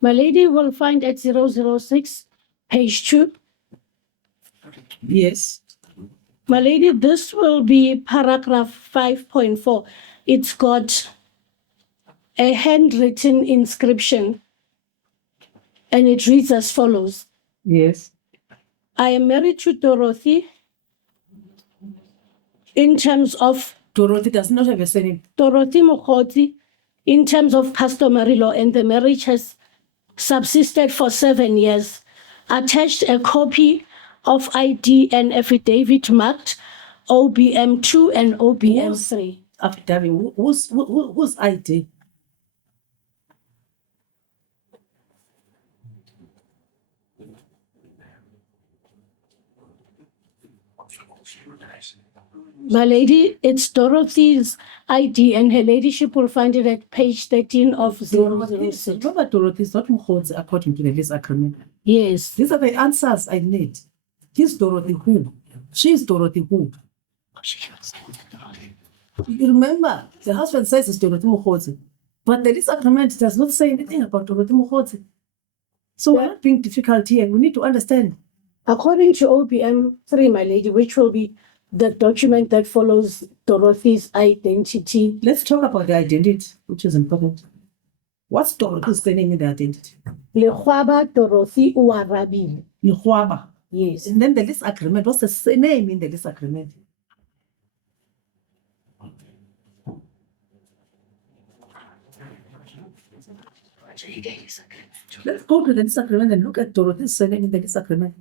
My lady will find at 006, page 2. Yes. My lady, this will be paragraph 5.4. It's got a handwritten inscription and it reads as follows. Yes. I am married to Dorothy in terms of Dorothy does not have a surname. Dorothy Mogotsi in terms of customary law, and the marriage has subsisted for 7 years. Attached a copy of ID and affidavit marked OBM2 and OBM3. Affidavit. Whose ID? My lady, it's Dorothy's ID, and her ladyship will find it at page 13 of 006. Remember, Dorothy is not Mogotsi according to the lease agreement. Yes. These are the answers I need. He's Dorothy who? She is Dorothy who? You remember, the husband says it's Dorothy Mogotsi, but the lease agreement does not say anything about Dorothy Mogotsi. So we're not being difficult here. We need to understand. According to OBM3, my lady, which will be the document that follows Dorothy's identity. Let's talk about the identity, which is important. What's Dorothy's surname in the identity? Lehwaba Dorothy Uarabi. Lehwaba. Yes. And then the lease agreement, what's the surname in the lease agreement? Let's go to the lease agreement and look at Dorothy's surname in the lease agreement.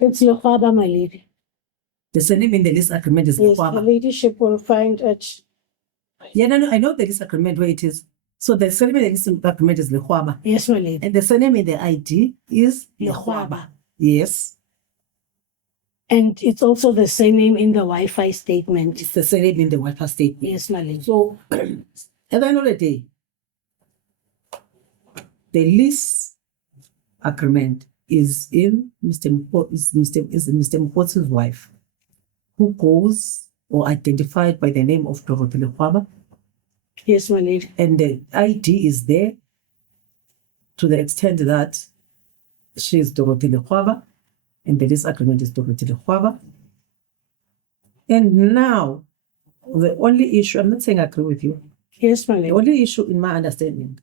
It's Lehwaba, my lady. The surname in the lease agreement is Yes, the Lehwaba. ladyship will find it. Yeah, no, I know the lease agreement where it is. So the surname in the lease agreement is Lehwaba. Yes, my lady. And the surname in the ID is Lehwaba. Lehwaba. Yes. And it's also the same name in the Wi-Fi statement. It's the surname in the Wi-Fi statement. Yes, my lady. So at the end of the day, the lease agreement is in Mr. Mogotsi's wife, who goes or identified by the name of Dorothy Lehwaba, Yes, my lady. and the ID is there to the extent that she is Dorothy Lehwaba, and the lease agreement is Dorothy Lehwaba. And now, the only issue, I'm not saying I agree with you, Yes, my the lady. only issue in my understanding,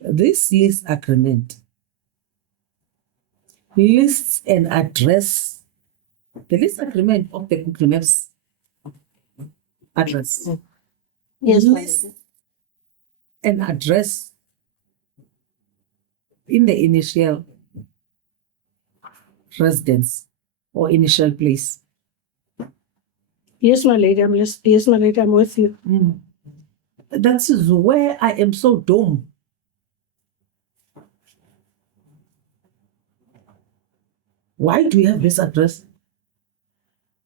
this lease agreement lists an address, the lease agreement of the Google Maps address Yes, my lists lady. an address in the initial residence or initial place. Yes, my lady. Yes, my lady. I'm with you. That is where I am so dumb. Why do we have this address?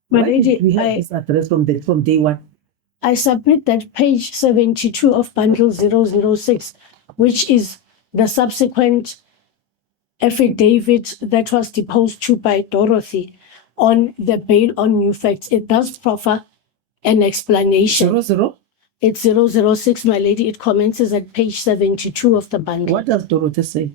My Why lady, did we have this address from day one? I submit that page 72 of bundle 006, which is the subsequent affidavit that was deposed to by Dorothy on the bail on new facts. It does proffer an explanation. 00? It's 006, my lady. It commences at page 72 of the bundle. What does Dorothy say?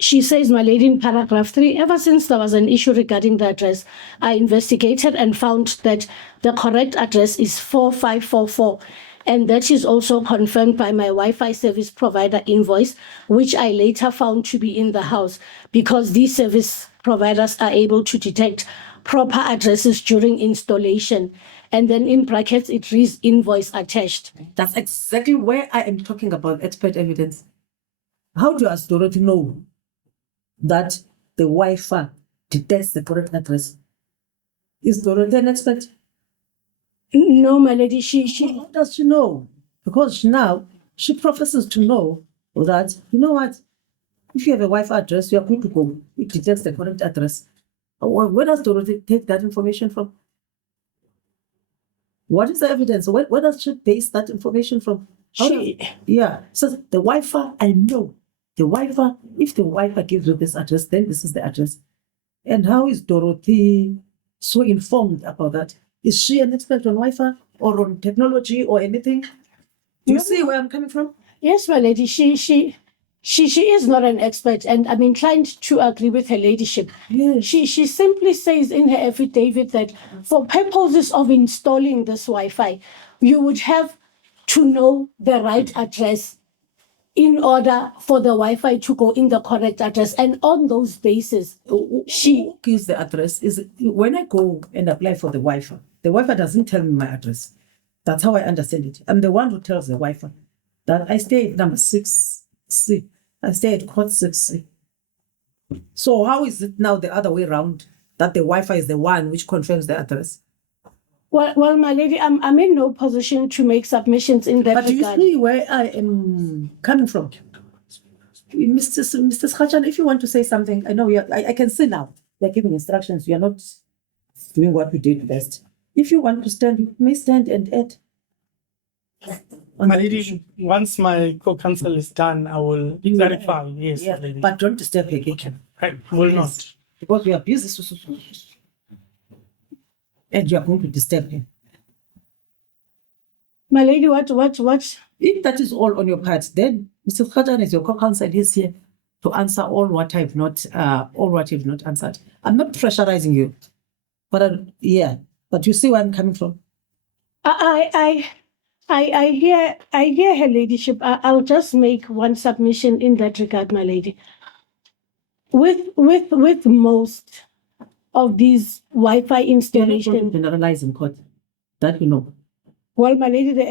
She says, my lady, in paragraph 3, ever since there was an issue regarding the address, I investigated and found that the correct address is 4544. And that is also confirmed by my Wi-Fi service provider invoice, which I later found to be in the house, because these service providers are able to detect proper addresses during installation. And then in brackets, it reads invoice attached. That's exactly where I am talking about expert evidence. How does Dorothy know that the Wi-Fi detects the correct address? Is Dorothy an expert? No, my lady, she How does she know? Because now she professes to know that, you know what, if you have a Wi-Fi address, you are good to go. It detects the correct address. Where does Dorothy take that information from? What is the evidence? Where does she base that information from? Yeah. So the Wi-Fi, I know. The Wi-Fi, if the Wi-Fi gives you this address, then this is the address. And how is Dorothy so informed about that? Is she an expert on Wi-Fi or on technology or anything? Do you see where I'm coming from? Yes, my lady, she is not an expert, and I'm inclined to agree with her ladyship. Yes. She simply says in her affidavit that for purposes of installing this Wi-Fi, you would have to know the right address in order for the Wi-Fi to go in the correct address. And on those basis, she Who gives the address? Is it, when I go and apply for the Wi-Fi doesn't tell me my address. That's how I understand it. I'm the one who tells the Wi-Fi that I stay at number 6C. I stay at court 6C. So how is it now the other way around, that the Wi-Fi is the one which confirms the address? well, my lady, I'm in no position to make submissions in that But do you regard. see where I am coming from? Mr. Schachan, if you want to say something, I know I can see now. They're giving instructions. You're not doing what you did best. If you want to stand, you may stand and add. My lady, once my co-counsel is done, I will clarify. Yes, Yeah, my lady. but don't disturb her again. I will Yes. not. Because we are busy. And you are going to disturb him. My lady, what? If that is all on your part, then Mr. Khatan is your co-counsel. He's here to answer all what you've not answered. I'm not pressurizing you, but but you see where I'm coming from. I hear her ladyship. I'll just make one submission in that regard, my lady. With most of these Wi-Fi You're not going to installations, generalize in court. That you know. well, my lady, the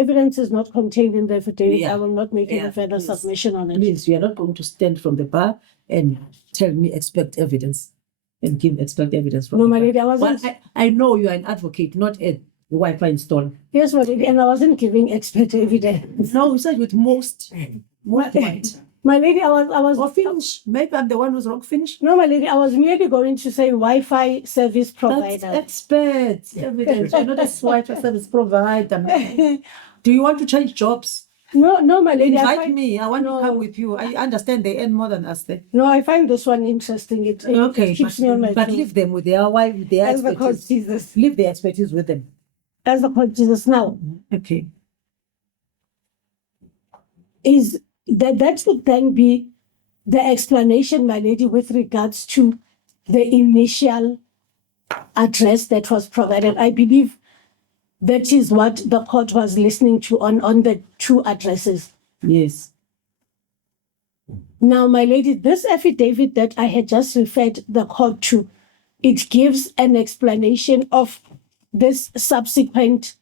evidence is not contained in the affidavit. Yeah. I will not make any Yeah, further please. submission on it. Please, you are not going to stand from the bar and tell me expect evidence and give expect evidence from No, the my bar. lady, I wasn't. Well, I know you are an advocate, not a Wi-Fi installer. Yes, my lady, and I wasn't giving expert evidence. No, you said with most. My, What? my lady, I was. Or finish. Maybe I'm the one who's wrong. Finish. No, my lady, I was merely going to say Wi-Fi service That's provider. expert evidence. You're not a Wi-Fi service provider. Do you want to change jobs? No, my lady. Invite me. I want to come with you. I understand they earn more than us there. No, I find this one interesting. It Okay, keeps me on my but toes. leave them with their wife, with their As the court expertise. Jesus. Leave their expertise with them. As the court Jesus now Okay. is that should then be the explanation, my lady, with regards to the initial address that was provided. I believe that is what the court was listening to on the two addresses. Yes. Now, my lady, this affidavit that I had just referred the court to, it gives an explanation of this subsequent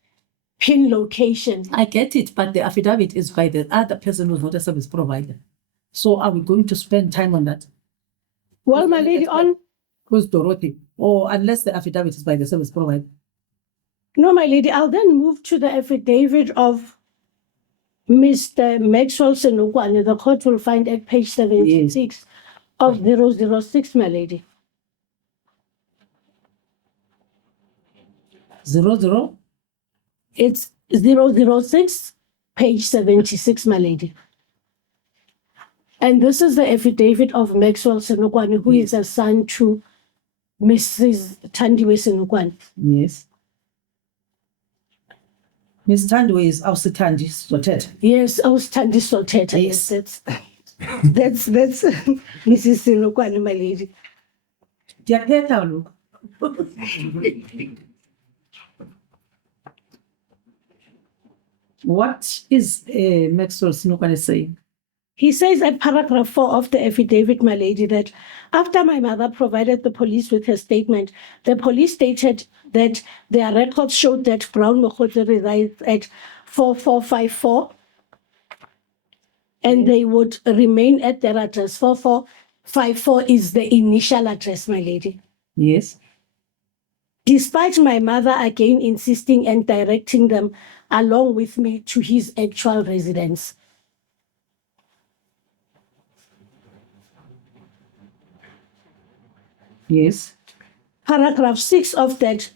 pin location. I get it, but the affidavit is by the other person who's not a service provider. So are we going to spend time on that? Well, my lady, Who's Dorothy? Or unless the affidavit is by the service provider. no, my lady, I'll then move to the affidavit of Mr. Maxwell Senokwane. The court will find at page 76 of 006, my lady. 00. It's 006, page 76, my lady. And this is the affidavit of Maxwell Senokwane, who is a son to Mrs. Tandiwe Senokwane. Yes. Miss Tandwe is Ausitandi Sotet. Yes, I was Tandi Soteta. Yes, that's Mrs. Senokwane, my lady. Diapeta look. What is Maxwell Sinokwane saying? He says at paragraph 4 of the affidavit, my lady, that after my mother provided the police with her statement, the police stated that their records showed that Brown Mogotsi resides at 4454 and they would remain at their address. 4454 is the initial address, my lady. Yes. Despite my mother again insisting and directing them along with me to his actual residence. Yes. Paragraph 6 of that,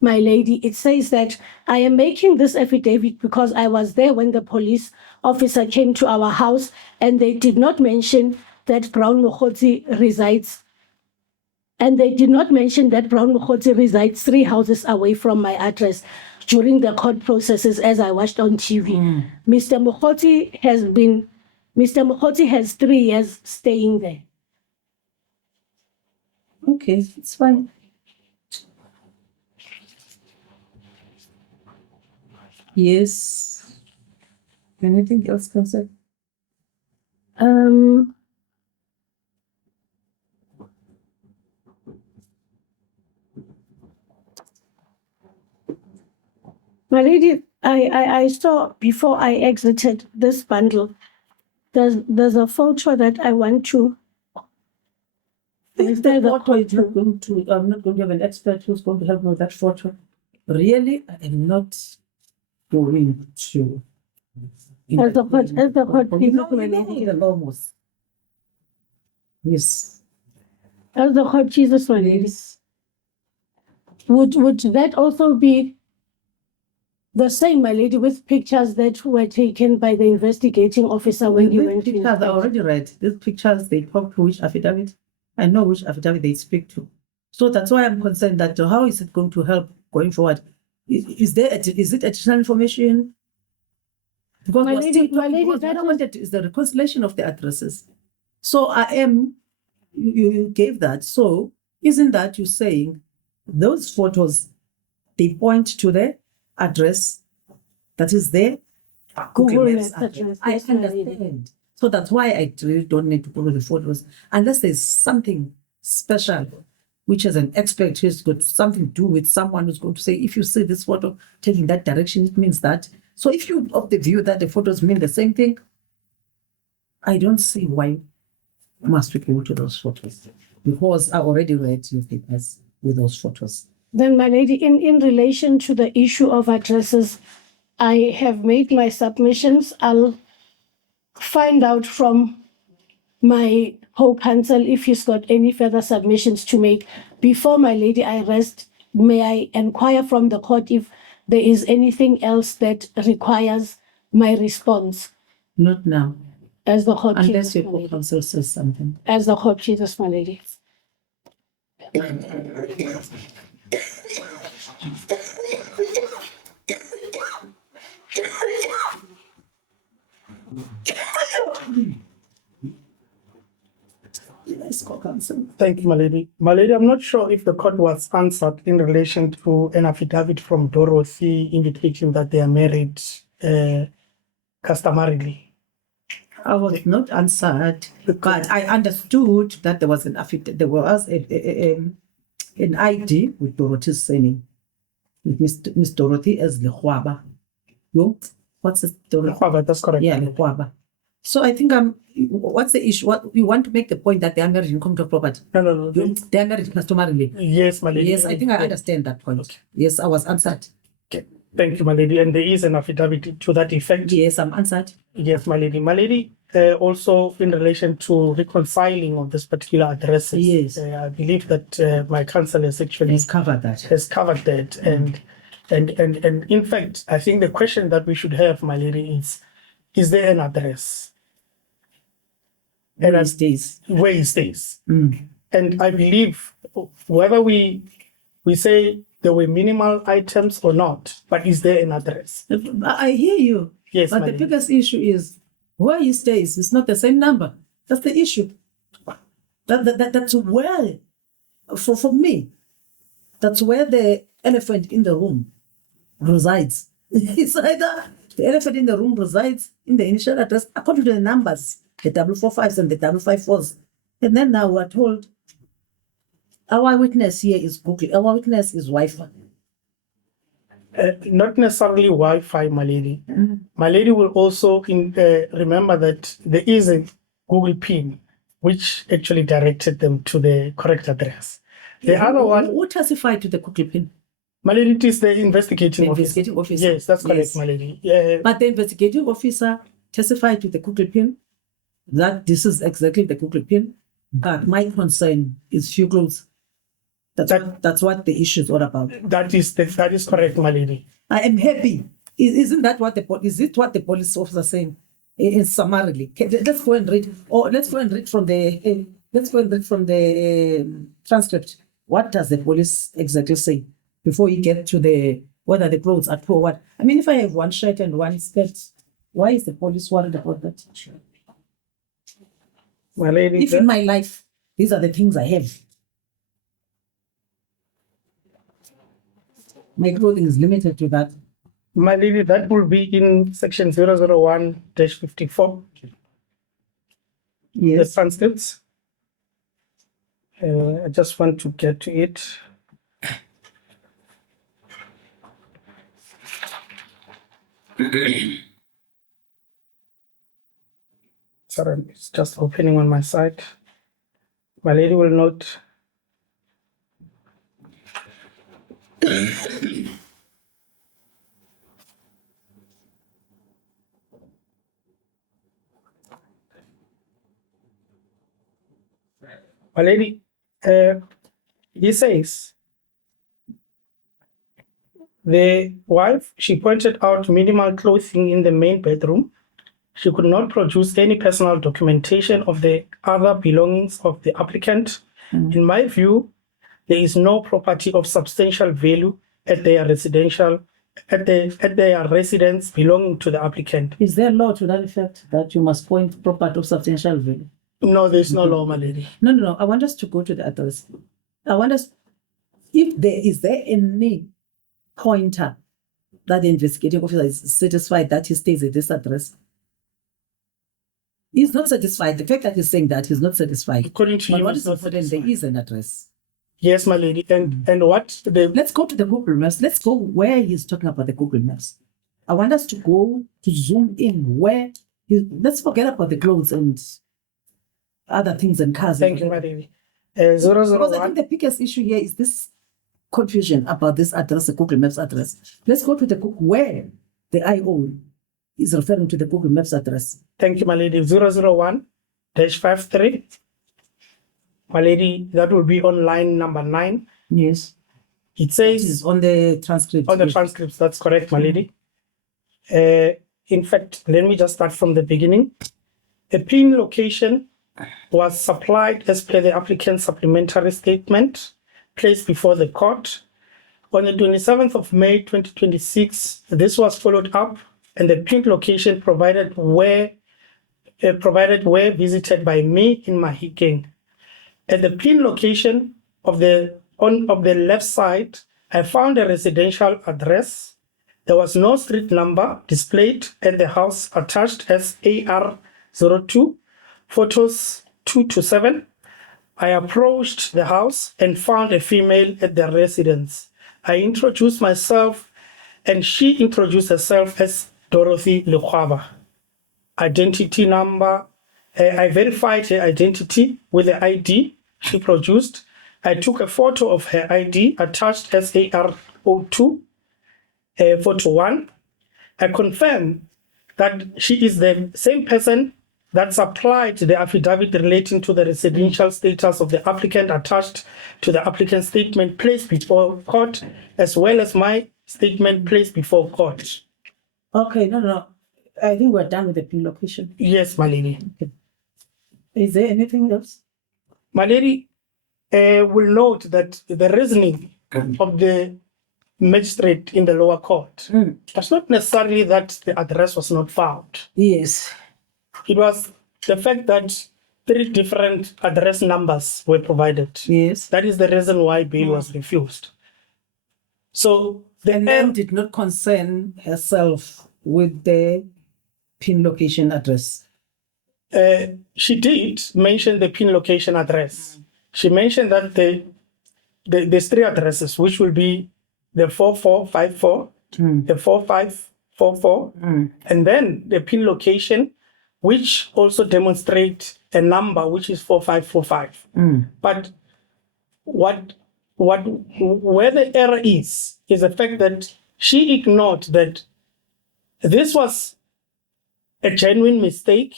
my lady, it says that I am making this affidavit because I was there when the police officer came to our house and they did not mention that Brown Mogotsi resides And they did not mention that Brown Mogotsi resides 3 houses away from my address during the court processes as I watched on TV. Mr. Mogotsi has 3 years staying there. Okay, it's fine. Yes. Anything else, Council? My lady, I saw before I exited this bundle, there's a photo that I want to. If the photo is not going to, I'm not going to have an expert who's going to help me with that photo. Really, I am not going to. As the court, The law was. Yes. as the court Jesus, my lady. Yes. Would that also be the same, my lady, with pictures that were taken by the investigating officer when you These went to pictures I inspect? already read. These pictures, they talk to which affidavit. I know which affidavit they speak to. So that's why I'm concerned that how is it going to help going forward? Is it additional information? Because My we're lady, still talking- my lady, because that what I is- wanted is the reconciliation of the addresses. So you gave that. So isn't that you saying those photos, they point to the address that is there? Google Maps Maps address, I yes, my lady. understand. So that's why I really don't need to follow the photos unless there's something special, which as an expert has got something to do with someone who's going to say, if you see this photo taking that direction, it means that. So if you of the view that the photos mean the same thing, I don't see why must we go to those photos, because I already read your papers with those photos. Then, my lady, in relation to the issue of addresses, I have made my submissions. I'll find out from my co-counsel if he's got any further submissions to make. Before, my lady, I rest, may I inquire from the court if there is anything else that requires my response Not now, as the court unless chooses, your my lady. counsel says something. As the court chooses, my lady. Yes, co-counsel. Thank you, my lady. My lady, I'm not sure if the court was answered in relation to an affidavit from Dorothy indicating that they are married customarily. I was not answered, but I understood that there was an affidavit. There was an ID with Dorothy's surname, with Miss Dorothy as Lehwaba. Yo, what's the Dorothy? However, that's correct. Yeah, Lehwaba. So I think what's the issue? What you want to make the point that they are married in common property? No. They are married customarily. Yes, my lady. Yes, I think I understand that point. Okay. Yes, I was answered. Okay. Thank you, my lady. And there is an affidavit to that effect. Yes, I'm answered. Yes, my lady. My lady, also in relation to reconciling of this particular addresses. Yes. I believe that my counsel has actually Let's cover that. has covered that. And in fact, I think the question that we should have, my lady, is there an address Where it stays. where he stays? Mm. And I believe whether we say there were minimal items or not, but is there an address? I hear you. Yes, But my the lady. biggest issue is where he stays. It's not the same number. That's the issue. That's where, for me, that's where the elephant in the room resides. It's either the elephant in the room resides in the initial address according to the numbers, the 445s and the 554s. And then now we're told our witness here is Google, our witness is Wi-Fi. Not necessarily Wi-Fi, my lady. My lady will also remember that there is a Google PIN which actually directed them to the correct address. The other one, Who testified to the Google PIN? my lady, it is the investigating The officer. investigating officer. Yes, that's correct, Yes. my lady. Yeah, But the investigating officer testified to the Google PIN that this is exactly the Google PIN. But my concern is few clothes. That's what the issue is all about. that is correct, my lady. I am happy. Isn't that what is it what the police officer saying in summarily? Let's go and read. Or let's go and read from the let's go from the transcript. What does the police exactly say before you get to the whether the clothes are poor? What I mean, if I have one shirt and one skirt, why is the police worried about that? My lady, If in my life these are the things I have, my clothing is limited to that. my lady, that will be in section 001-54. The Yes. transcripts. I just want to get to it. Sorry, it's just opening on my side. My lady will note. My lady, he says, the wife, she pointed out minimal clothing in the main bedroom. She could not produce any personal documentation of the other belongings of the applicant. In my view, there is no property of substantial value at their residence belonging to the applicant. Is there a law to that effect that you must point property of substantial value? No, there's no law, my lady. No. I want us to go to the address. I want us, if there is any pointer that the investigating officer is satisfied that he stays at this address. He's not satisfied. The fact that he's saying that he's not satisfied. According to But you, what it's is not important, there satisfied. is an address. Yes, my lady. And what the Let's go to the Google Maps. Let's go where he's talking about the Google Maps. I want us to go to zoom in where let's forget about the clothes and other things and cars. thank you, my lady. Because I 001. think the biggest issue here is this confusion about this address, the Google Maps address. Let's go to the where the IO is referring to the Google Maps address. Thank you, my lady. 001-53. My lady, that will be on line number 9. Yes. It This says is on the transcript. on the transcripts, that's correct, my lady. In fact, let me just start from the beginning. A PIN location was supplied as per the applicant's supplementary statement placed before the court. On the 27th of May 2026, this was followed up and the PIN location provided were visited by me in Mahikeng. At the PIN location of the left side, I found a residential address. There was no street number displayed at the house attached as AR02, photos 2 to 7. I approached the house and found a female at the residence. I introduced myself and she introduced herself as Dorothy Lekwaba. Identity number, I verified her identity with the ID she produced. I took a photo of her ID attached as AR02, photo 1. I confirmed that she is the same person that supplied the affidavit relating to the residential status of the applicant attached to the applicant's statement placed before court, as well as my statement placed before court. Okay, no. I think we're done with the PIN location. Yes, my lady. Okay. Is there anything else? My lady will note that the reasoning of the magistrate in the lower court was not necessarily that the address was not found. Yes. It was the fact that 3 different address numbers were provided. Yes. That is the reason why bail was refused. So the And then did not concern herself with the PIN location address. she did mention the PIN location address. She mentioned that there's 3 addresses, which will be the 4454, the 4544, and then the PIN location, which also demonstrates a number, which is 4545. But where the error is the fact that she ignored that this was a genuine mistake.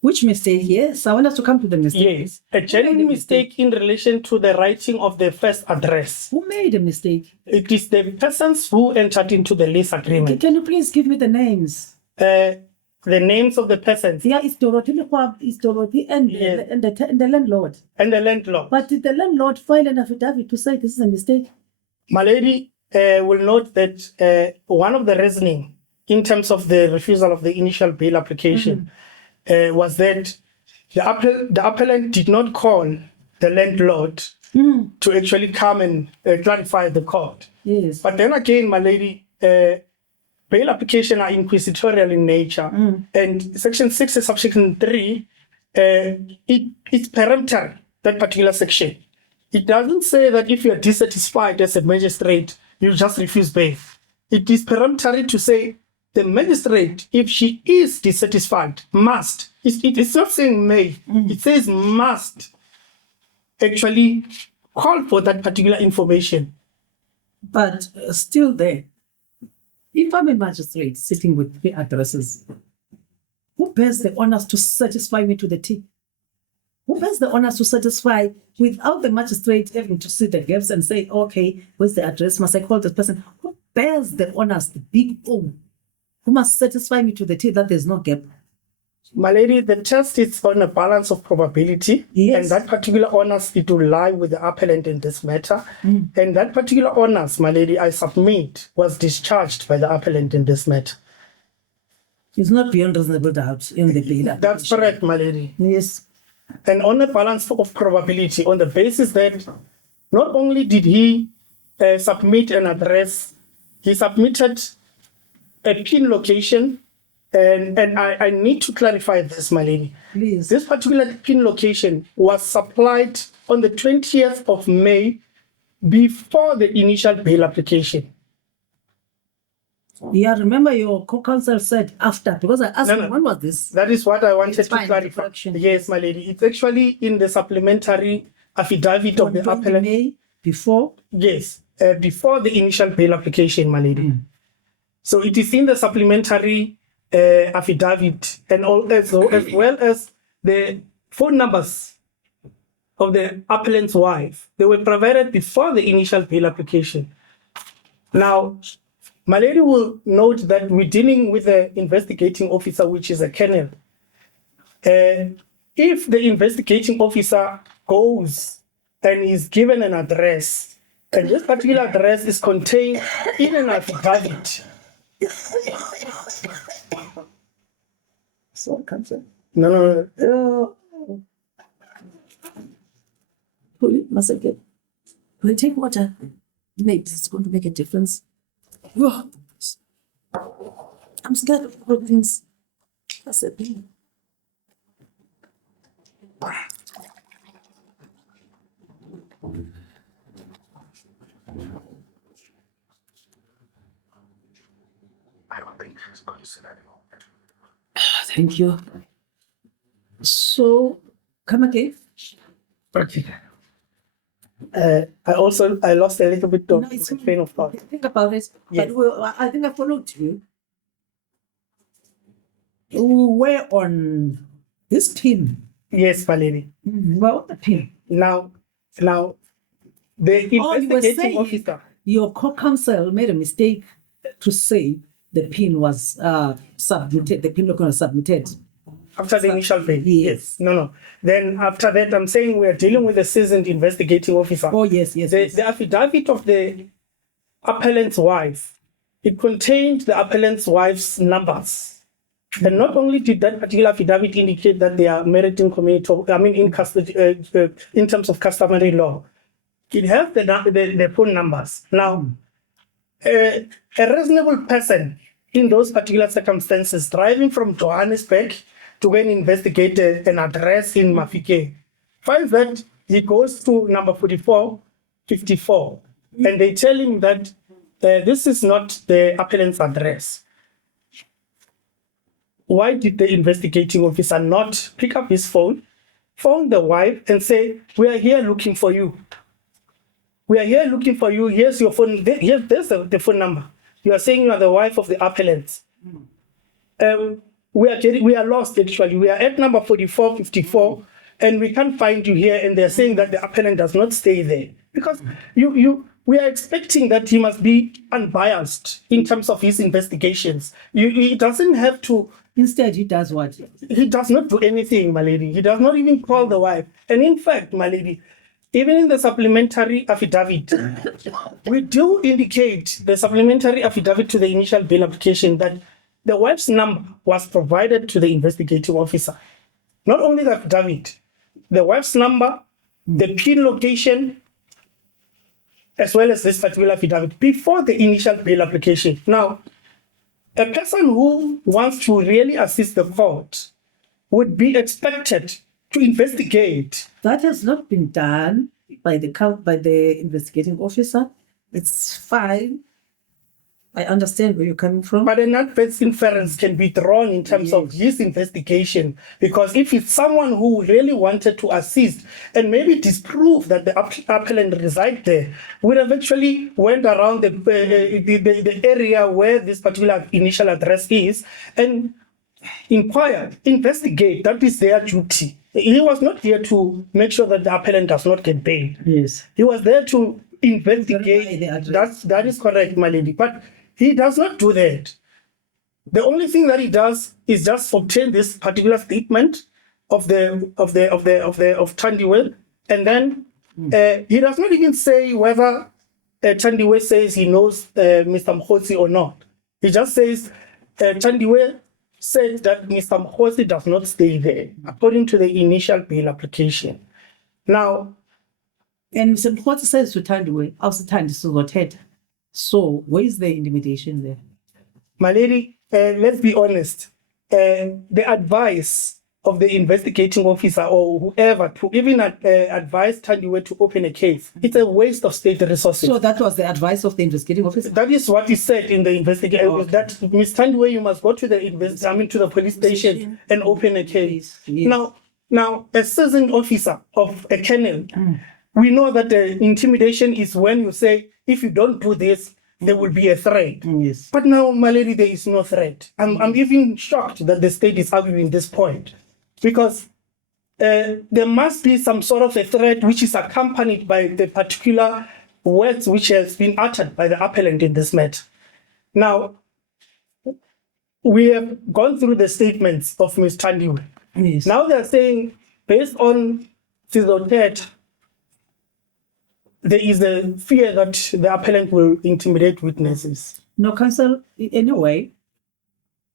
Which mistake? Yes, I want us to come to the mistake. Yes, a genuine mistake in relation to the writing of the first address. Who made a mistake? It is the persons who entered into the lease agreement. Can you please give me the names? the names of the persons Yeah, it's Dorothy, it's Dorothy and, Yes. and the landlord. and the landlord. But did the landlord file an affidavit to say this is a mistake? My lady will note that one of the reasoning in terms of the refusal of the initial bail application was that the appellant did not call the landlord to actually come and clarify the court. Yes. But then again, my lady, bail application are inquisitorial in nature, and Section 6, subsection 3, it's peremptory, that particular section. It doesn't say that if you are dissatisfied as a magistrate, you just refuse bail. It is peremptory to say the magistrate, if she is dissatisfied, must. It's not saying may, it says must actually call for that particular information. But still there, if I'm a magistrate sitting with 3 addresses, who bears the honors to satisfy me to the T? Who bears the honors to satisfy without the magistrate having to see the gaps and say, okay, where's the address? Must I call this person? Who bears the honors, the big O? Who must satisfy me to the T that there's no gap? My lady, the test is on a balance of probability, Yes. and that particular honors, it will lie with the appellant in this matter. And that particular honors, my lady, I submit, was discharged by the appellant in this matter. It's not beyond reasonable doubt in the bail. That's correct, my lady. Yes. And on a balance of probability, on the basis that not only did he submit an address, he submitted a PIN location, and I need to clarify this, my lady. Please. This particular PIN location was supplied on the 20th of May before the initial bail application. Yeah, remember your co-counsel said after, because I asked No, him, no. when was this? That is what I wanted It's to fine, clarify. correction. Yes, my lady. It's actually in the supplementary affidavit of On the 20 appellant. May, before? Yes, before the initial bail application, my lady. So it is in the supplementary affidavit, and all as well as the phone numbers of the appellant's wife. They were provided before the initial bail application. Now, my lady will note that we're dealing with an investigating officer, which is a colonel. If the investigating officer goes and is given an address, and this particular address is contained in an affidavit. So, counsel. No. Must I get? Will you take water? Maybe it's going to make a difference. Oh, I'm scared of all things. That's a thing. I don't think she's going to say that anymore. Thank you. So, come again. I lost a little bit of No, it's my train of thought. Think about it. Yes. But I think I followed you. We were on this pin. Yes, my lady. We were on the pin. Now, the Oh, you were investigating saying officer. your co-counsel made a mistake to say the pin was submitted, the pin location was submitted. After the initial bail. Yes. No. Then after that, I'm saying we are dealing with a seasoned investigating officer. Oh, yes. The affidavit of the appellant's wife, it contained the appellant's wife's numbers. And not only did that particular affidavit indicate that they are married in in custody, in terms of customary law, it has the phone numbers. Now, a reasonable person in those particular circumstances driving from Johannesburg to go and investigate an address in Mafike finds that he goes to number 4454, and they tell him that this is not the appellant's address. Why did the investigating officer not pick up his phone the wife, and say, "We are here looking for you. We are here looking for you. Here's your phone. There's the phone number. You are saying you are the wife of the appellant. We are lost actually. We are at number 4454, and we can't find you here. And they're saying that the appellant does not stay there because we are expecting that he must be unbiased in terms of his investigations. He doesn't have to Instead, he does what? He does not do anything, my lady. He does not even call the wife. And in fact, my lady, even in the supplementary affidavit, we do indicate the supplementary affidavit to the initial bail application that the wife's number was provided to the investigating officer. Not only the affidavit, the wife's number, the PIN location, as well as this particular affidavit before the initial bail application. Now, a person who wants to really assist the court would be expected to investigate. That has not been done by the investigating officer. It's fine. I understand where you're coming from. But an adverse inference can be drawn in terms of his investigation, because if it's someone who really wanted to assist and maybe disprove that the appellant resides there, would have actually went around the area where this particular initial address is and inquire, investigate. That is their duty. He was not here to make sure that the appellant does not get bail. Yes. He was there to investigate. Verify the address. That is correct, my lady. But he does not do that. The only thing that he does is just obtain this particular statement of Tandiwe, and then he does not even say whether Tandiwe says he knows Mr. Mogotsi or not. He just says Tandiwe said that Mr. Mogotsi does not stay there, according to the initial bail application. Now, And Mr. Mogotsi says to Tandiwe, awusithandi sizothetha. So where is the intimidation there? my lady, let's be honest. The advice of the investigating officer or whoever to even advise Tandiwe to open a case, it's a waste of state resources. So that was the advice of the investigating officer? That is what he said in the investigation. Okay. That Ms. Tandiwe, you must go to the to the police station and open a case. Yes. Now, a seasoned officer of a kennel, we know that the intimidation is when you say, if you don't do this, there will be a threat. Yes. But now, my lady, there is no threat. I'm even shocked that the state is arguing this point, because there must be some sort of a threat which is accompanied by the particular words which has been uttered by the appellant in this matter. Now, we have gone through the statements of Ms. Tandiwe. Yes. Now they're saying, based on Sizothet, there is a fear that the appellant will intimidate witnesses. No, counsel, anyway,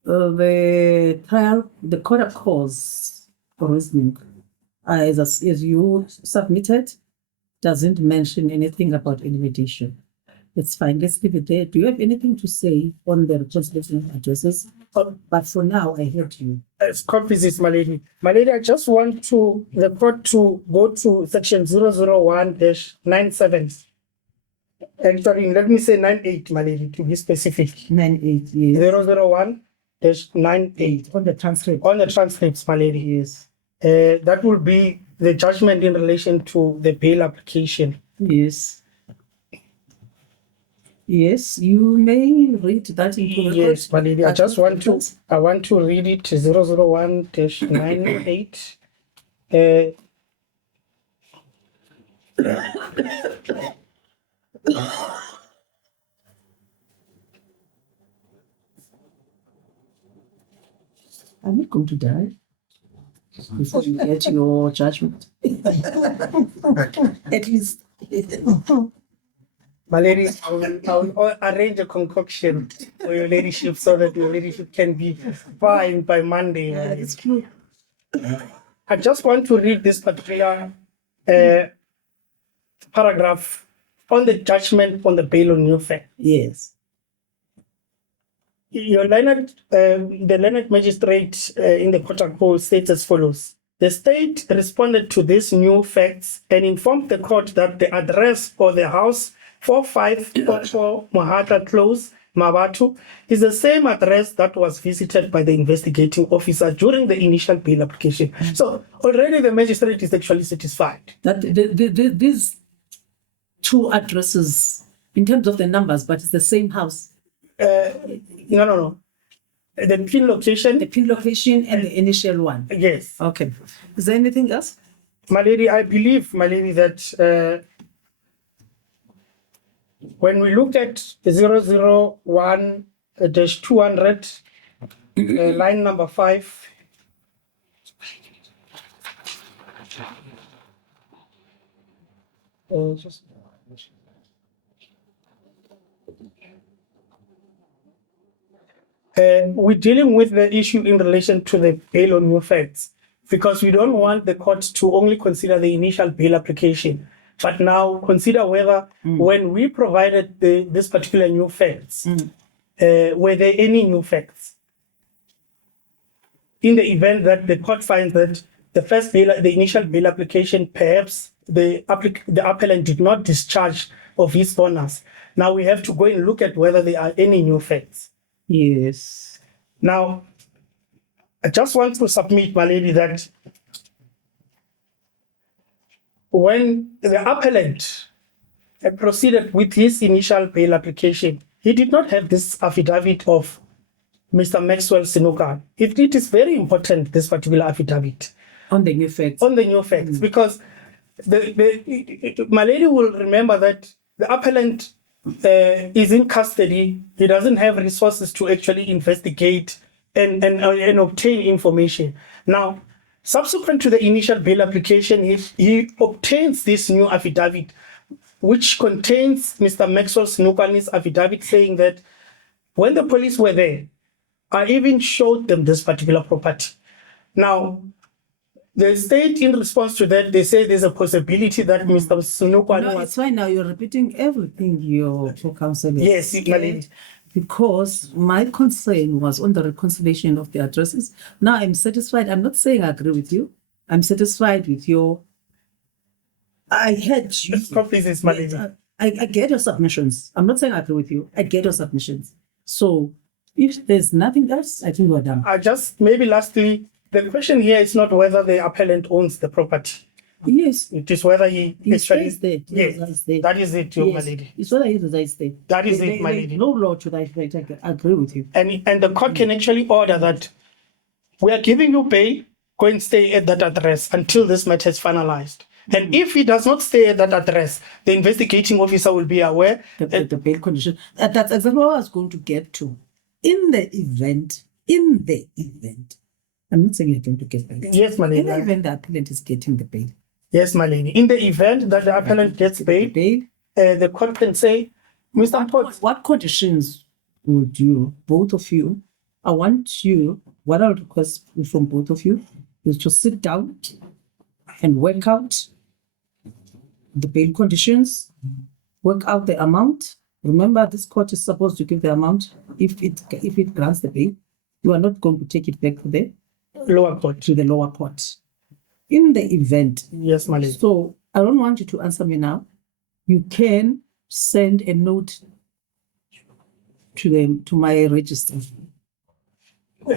the trial, the court of cause for reasoning, as you submitted, doesn't mention anything about intimidation. It's fine, let's leave it there. Do you have anything to say on the reconciliation of addresses? But for now, I heard you. As copies, my lady. My lady, I just want the court to go to section 001-97. Actually, let me say 98, my lady, to be specific. 9-8, yes. 001-98. On the transcript. On the transcripts, my lady. Yes. That will be the judgment in relation to the bail application. Yes. Yes, you may read that into the Yes, court. my lady. I want to read it 001-98. I'm not going to die before you get your judgment. At least. My lady, I will arrange a concoction for your ladyship so that your ladyship can be fine by Monday. Yeah, that's true. I just want to read this particular paragraph on the judgment on the bail on new fact. Yes. The learned magistrate in the court of call states as follows. The state responded to these new facts and informed the court that the address for the house 4544 Mohata Close, Mabatu, is the same address that was visited by the investigating officer during the initial bail application. So already the magistrate is actually satisfied. That these two addresses, in terms of the numbers, but it's the same house. No. The PIN location. The PIN location and the initial one. Yes. Okay. Is there anything else? My lady, I believe, my lady, that when we look at 001-200, line number 5. We're dealing with the issue in relation to the bail on new facts, because we don't want the court to only consider the initial bail application, but now consider whether when we provided this particular new facts, were there any new facts? In the event that the court finds that the initial bail application, perhaps the appellant did not discharge of his bonus. Now we have to go and look at whether there are any new facts. Yes. Now, I just want to submit, my lady, that when the appellant proceeded with his initial bail application, he did not have this affidavit of Mr. Maxwell Sinuka. It is very important, this particular affidavit. On the new facts. On the new facts, because my lady will remember that the appellant is in custody. He doesn't have resources to actually investigate and obtain information. Now, subsequent to the initial bail application, he obtains this new affidavit, which contains Mr. Maxwell Sinuka's affidavit saying that when the police were there, I even showed them this particular property. Now, the state, in response to that, they say there's a possibility that Mr. Sinuka No, it's fine now. You're repeating everything your counsel is. Yes, my lady. Because my concern was on the reconciliation of the addresses. Now I'm satisfied. I'm not saying I agree with you. I'm satisfied with your. I had you. Please, my lady. I get your submissions. I'm not saying I agree with you. I get your submissions. So if there's nothing else, I think we're done. Just maybe lastly, the question here is not whether the appellant owns the property. Yes. It is whether he actually. Stays there. Yes, Resides there. that is it, my Yes. lady. It's whether he resides there. That is it, my lady. No law to that effect. I agree with you. And the court can actually order that we are giving you bail, go and stay at that address until this matter is finalized. And if he does not stay at that address, the investigating officer will be aware. The bail condition. That's exactly what I was going to get to. In the event, I'm not saying you're going to get bail. Yes, my lady. In the event the appellant is getting the bail. Yes, my lady. In the event that the appellant gets bail, the court can say, Mr. Court, What conditions would you, both of you, what I would request from both of you is to sit down and work out the bail conditions, work out the amount. Remember, this court is supposed to give the amount if it grants the bail. You are not going to take it back to the lower court. In the event. Yes, my lady. So I don't want you to answer me now. You can send a note to my register.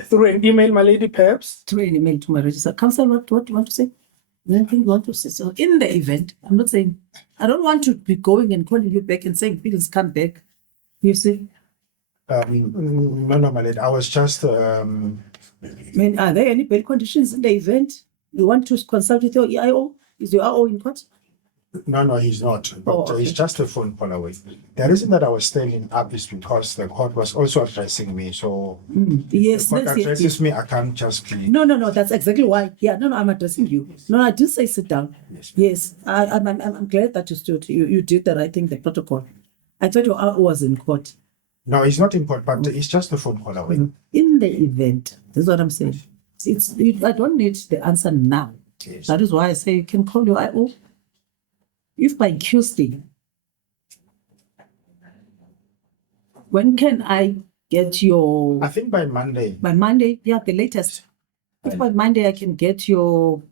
Through an email, my lady, perhaps? Through an email to my register. Counsel, what do you want to say? Anything you want to say? So in the event, I'm not saying, I don't want to be going and calling you back and saying, please come back. You see? No, my lady. I was just. Are there any bail conditions in the event? You want to consult with your EIO? Is your EIO in court? No, he's not. But okay. He's just a phone call away. The reason that I was standing up is because the court was also addressing me. So yes, the court addresses me, I can't just be. No, that's exactly why. Yeah, no, I'm addressing you. No, I did say sit down. Yes, I'm glad that you stood. You did the right thing, the protocol. I thought your EIO was in court. No, it's not in court, but it's just a phone call away. In the event, this is what I'm saying. I don't need the answer now. Yes. That is why I say you can call your IO. If by Tuesday, when can I get your? I think by Monday. By Monday, yeah, the latest. If by Monday I can get your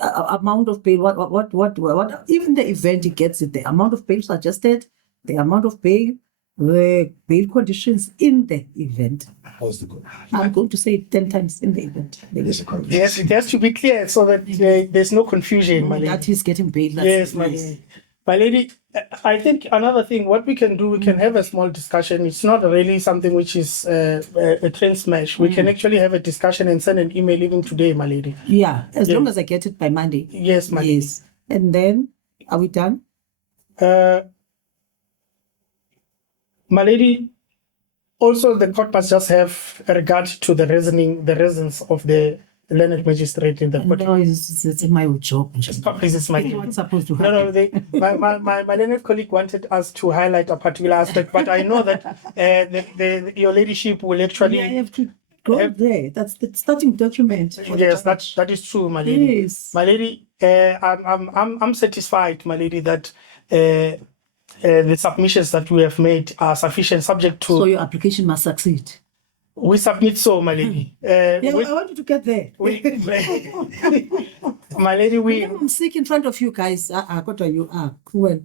amount of bail, what? Even the event it gets it, the amount of bail suggested, the amount of bail, the bail conditions in the event. I'm going to say it 10 times in the event. Yes, it has to be clear so that there's no confusion, my lady. That he's getting bail. Yes, my lady. My lady, I think another thing, what we can do, we can have a small discussion. It's not really something which is a train smash. We can actually have a discussion and send an email even today, my lady. Yeah, as long as I get it by Monday. Yes, my lady. Yes. And then, are we done? My lady, also the court must just have regard to the reasons of the learned magistrate in the court. No, it's my job. Please, it's my What's supposed to No, happen? no, my learned colleague wanted us to highlight a particular aspect, but I know that your ladyship will actually. I have to go there. That's the starting document. Yes, that is true, my lady. Yes. My lady, I'm satisfied, my lady, that the submissions that we have made are sufficient, subject to. So your application must succeed. We submit so, my lady. Yeah, I want you to get there. My lady, I'm sick in front of you guys. What are you? Cruel.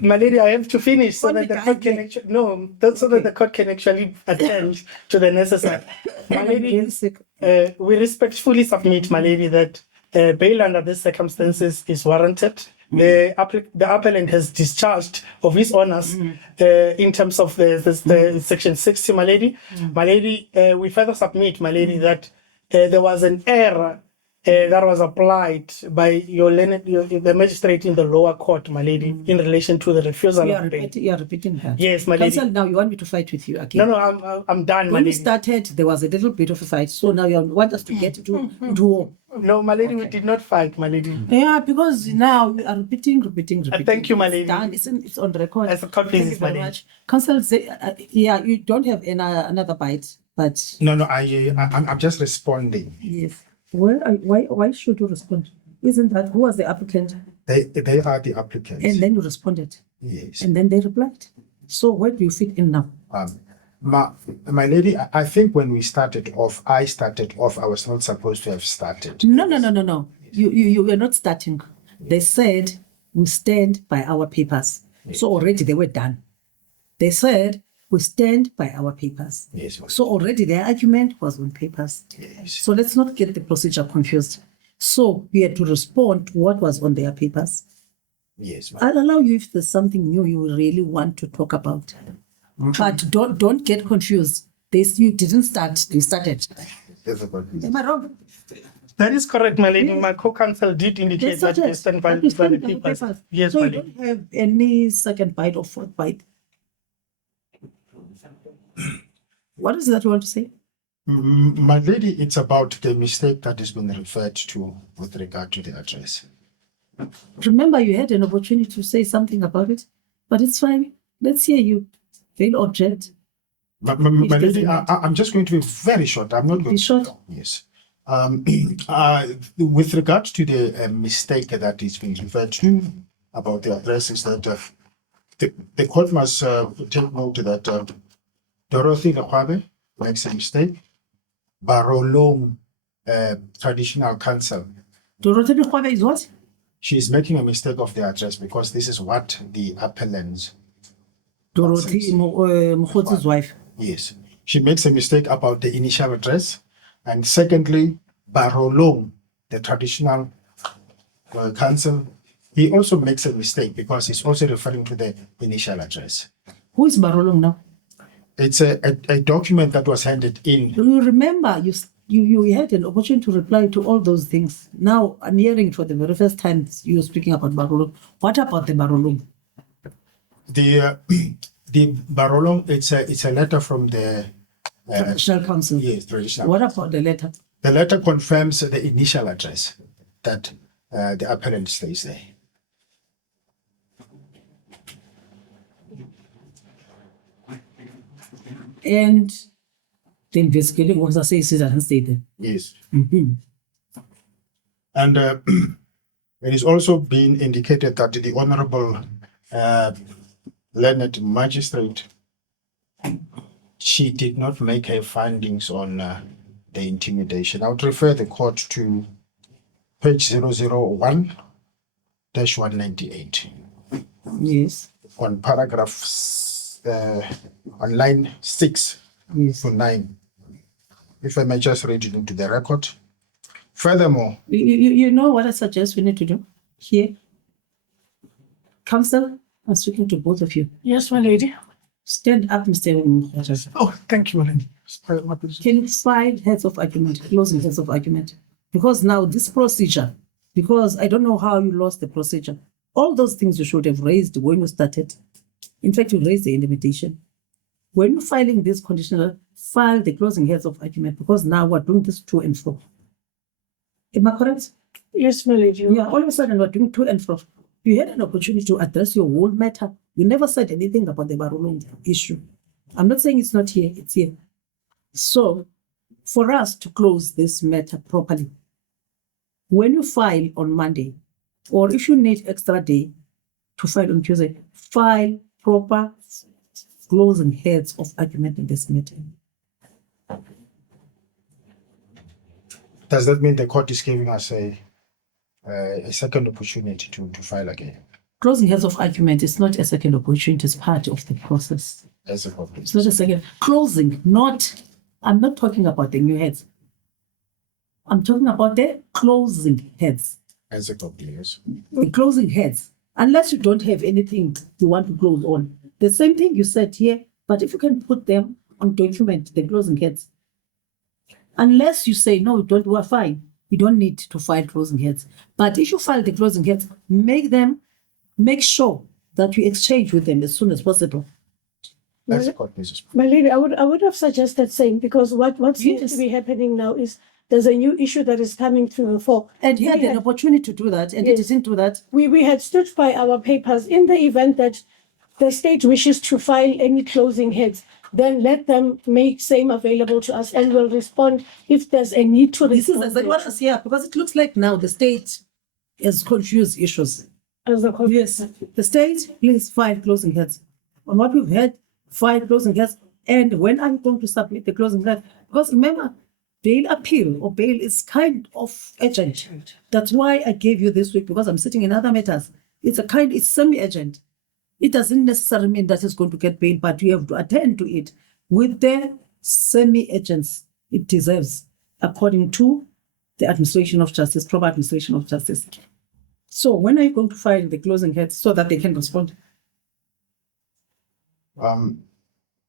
My lady, I have to finish so What that the did court I can get? actually so that the court can actually attend to the necessary. My lady, Very sick. we respectfully submit, my lady, that bail under these circumstances is warranted. The appellant has discharged of his honors in terms of the section 60, my lady. My lady, we further submit, my lady, that there was an error that was applied by the magistrate in the lower court, my lady, in relation to the refusal You of bail. are repeating that. Yes, my lady. Counsel, now you want me to fight with you again? No, I'm done, my When we lady. started, there was a little bit of a fight. So now you want us to get into war. No, my lady, we did not fight, my lady. Yeah, because now we are repeating. Thank you, my It's lady. done. It's on record. As a court Thank you pleases, my very lady. much. Counsel, yeah, you don't have another bite, but No, I'm just responding. yes. Why should you respond? Isn't that who was the applicant? They are the applicants. And then you responded, Yes. and then they replied. So where do you fit in now? My lady, I think when we started off, I was not supposed to have started. No. You were not starting. They said we stand by our papers. So already they were done. They said we stand by our papers. Yes. So already their argument was on papers. Yes. So let's not get the procedure confused. So we had to respond to what was on their papers. Yes. I'll allow you if there's something new you really want to talk about. But don't get confused. You didn't start, you started. Am I wrong? That is correct, my lady. My co-counsel did indicate that they stand by the papers. Yes, So my you lady. don't have any second bite or fourth bite. What is that you want to say? My lady, it's about the mistake that has been referred to with regard to the address. Remember, you had an opportunity to say something about it, but it's fine. Let's hear you. Fail object. My there's lady, a- I'm just going to be very short. I'm not going Be short. Yes. With regard to the mistake that is being referred to about the address, is that the court must take note that Dorothy Lekwabe makes a mistake. Barolong Traditional Council, Dorothy Lekwabe is what? she is making a mistake of the address because this is what the appellants. Dorothy Mogotsi's wife. Yes, she makes a mistake about the initial address, and secondly, Barolong, the traditional council, he also makes a mistake because he's also referring to the initial address. Who is Barolong now? It's a document that was handed in. You remember, you had an opportunity to reply to all those things. Now I'm hearing for the very first time you're speaking about Barolong. What about the Barolong? The Barolong, it's a letter from the Traditional Council. yes, traditional. What about the letter? The letter confirms the initial address that the appellant stays there. And the investigating officer says it doesn't stay there. Yes. Mhm. And it is also been indicated that the Honorable Learned Magistrate, she did not make her findings on the intimidation. I would refer the court to page 001-198 Yes. on paragraph on line 6 Yes. to 9. If I may just read it into the record. Furthermore, You know what I suggest we need to do here? Counsel, I'm speaking to both of you. Yes, my lady. Stand up, Mr. Mogotsi. Oh, thank you, my lady. My pleasure. Can you slide heads of argument, closing heads of argument? Because now this procedure, because I don't know how you lost the procedure. All those things you should have raised when you started. In fact, you raised the intimidation. when you're filing this conditional, file the closing heads of argument, because now we're doing this to and fro. Am I correct? Yes, my lady. Yeah, all of a sudden we're doing to and fro. You had an opportunity to address your whole matter. You never said anything about the Barulung issue. I'm not saying it's not here, it's here. So, for us to close this matter properly, when you file on Monday, or if you need extra day to file on Tuesday, file proper closing heads of argument in this matter. Does that mean the court is giving us a second opportunity to file again Closing heads of argument is not a second opportunity, it's part of the process. as a court? It's not a second. Closing, I'm not talking about the new heads. I'm talking about the closing heads. As a court, yes. The closing heads. Unless you don't have anything you want to close on. The same thing you said here, but if you can put them on document, the closing heads. Unless you say, no, we're fine. You don't need to file closing heads. But if you file the closing heads, make sure that you exchange with them as soon as possible. As a court, Mrs. My lady, I would have suggested saying, because what seems Yes. to be happening now is there's a new issue that is coming through for. And he had an opportunity to do that, and he Yes. didn't do that. We had stood by our papers in the event that the state wishes to file any closing heads, then let them make same available to us and we'll respond if there's a need to This is respond. exactly what I see here, because it looks like now the state has confused issues. As a court. Yes, the state, please file closing heads. On what we've had, file closing heads. And when I'm going to submit the closing head, because remember, bail appeal or bail is kind of urgent. That's why I gave you this week, because I'm sitting in other matters. It's semi-urgent. It doesn't necessarily mean that it's going to get bail, but you have to attend to it with the semi-urgence it deserves, according to the administration of justice, proper administration of justice. So when are you going to file the closing heads so that they can respond?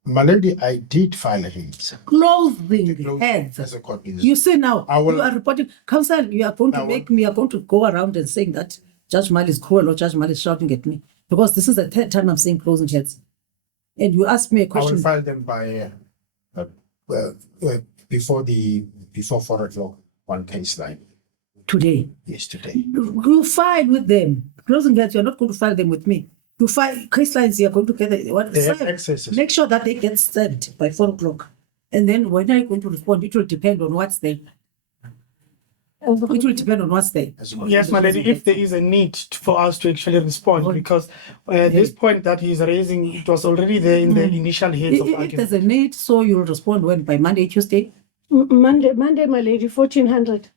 My lady, I did file a hate. Closing heads. As a court, Mrs. You say now, I will- you are reporting, counsel, you are going to you are going to go around and saying that Judge Mal is cruel or Judge Mal is shouting at me. Because this is the third time I'm saying closing heads. And you asked me a I will question. file them by before 4 o'clock on case line. Today. Yesterday. You file with them. Closing heads, you're not going to file them with me. You file case lines, you're going to get They have access. Make sure that they get sent by 4 o'clock. And then when are you going to respond? It will depend on what's there. It will depend on what's there. As a court. Yes, my lady, if there is a need for us to actually respond, because this point that he's raising, it was already there in the initial heads of If argument. there's a need, so you'll respond when? By Monday, Tuesday? Monday, my lady, 1400.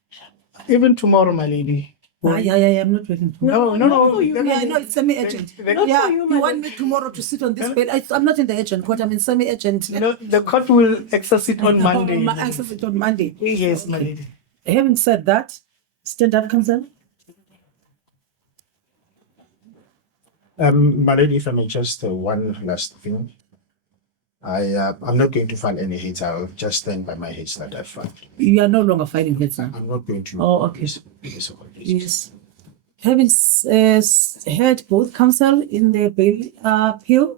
Even tomorrow, my lady. Yeah, I'm not waiting. No. Yeah, no, it's semi-urgent. Not Yeah, for you, you madam. want me tomorrow to sit on this bed? I'm not in the urgent court, I'm in semi-urgent. No, the court will access it on Monday. My access it on Monday. Yes, my lady. Having said that, stand up, counsel. My lady, if I may just one last thing. I'm not going to file any hits. I'll just stand by my hits that I filed. You are no longer filing heads now. I'm not going to. Oh, okay. Yes. Yes. Having heard both counsel in the bail appeal,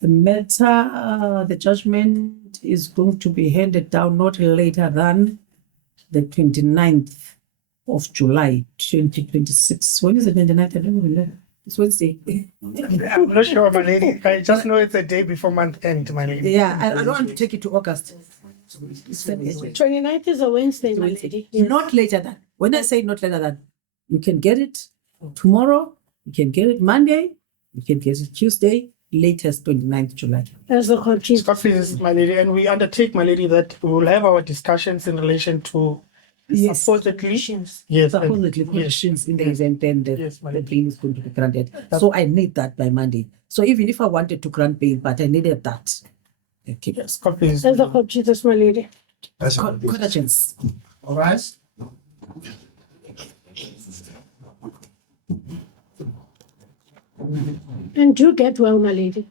the matter, the judgment is going to be handed down not later than the 29th of July, 2026. When is the 29th? I don't even know. It's Wednesday. I'm not sure, my lady. I just know it's a day before month end, my lady. Yeah, I don't want to take it to August. It's 29th is a Wednesday, my lady. Yes. Not later than. When I say not later than, you can get it tomorrow, you can get it Monday, you can get it Tuesday, latest 29th July. As a court. Scott, please, my lady, and we undertake, my lady, that we will have our discussions in relation to Yes. supposedly. Yes. Yes. Supposedly conditions in the event then Yes, the madam. bail is going to be granted. So I need that by Monday. So even if I wanted to grant bail, but I needed that. Okay. Scott, please. As a court, Jesus, my lady. As a court. Congratulations. All right. And do get well, my lady.